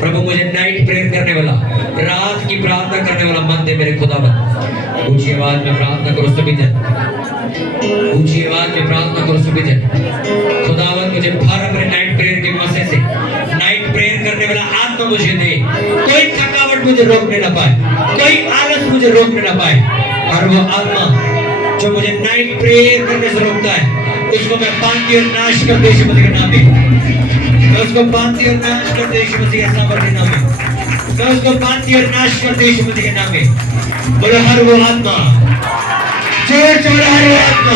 प्रभु मुझे नाइट प्रेयर करने वाला, रात की प्रार्थना करने वाला मन दे मेरे खुदावंद। ऊंची आवाज में प्रार्थना करो सभी जन, ऊंची आवाज में प्रार्थना करो सभी जन। खुदावंद मुझे भर अपने नाइट प्रेयर के मजे से, नाइट प्रेयर करने वाला आत्मा मुझे दे। कोई थकावट मुझे रोकने ना पाए, कोई आलस मुझे रोकने ना पाए। और वो आत्मा जो मुझे नाइट प्रेयर करने से रोकता है, उसको मैं बांधती और नाश कर दे यीशु मसीह के नाम में। मैं उसको बांधती और नाश कर दे यीशु मसीह के नाम में। मैं उसको बांधती और नाश कर दे यीशु मसीह के नाम में। बोलो हर वो आत्मा, जोर जोर हर वो आत्मा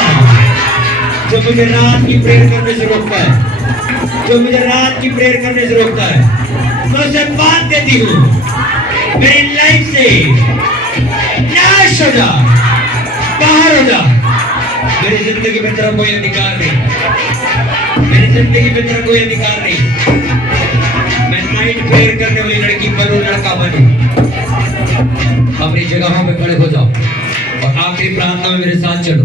जो मुझे रात की प्रेयर करने से रोकता है, जो मुझे रात की प्रेयर करने से रोकता है, मैं उसे बांध देती हूँ। मेरी लाइफ से नाश हो जा, बाहर हो जा, मेरी जिंदगी में तेरा कोई अधिकार नहीं, मेरी जिंदगी में तेरा कोई अधिकार नहीं। मैं नाइट प्रेयर करने वाली लड़की बनूं, लड़का बनूं। अपनी जगहों पे खड़े हो जाओ और आखिरी प्रार्थना में मेरे साथ चलो।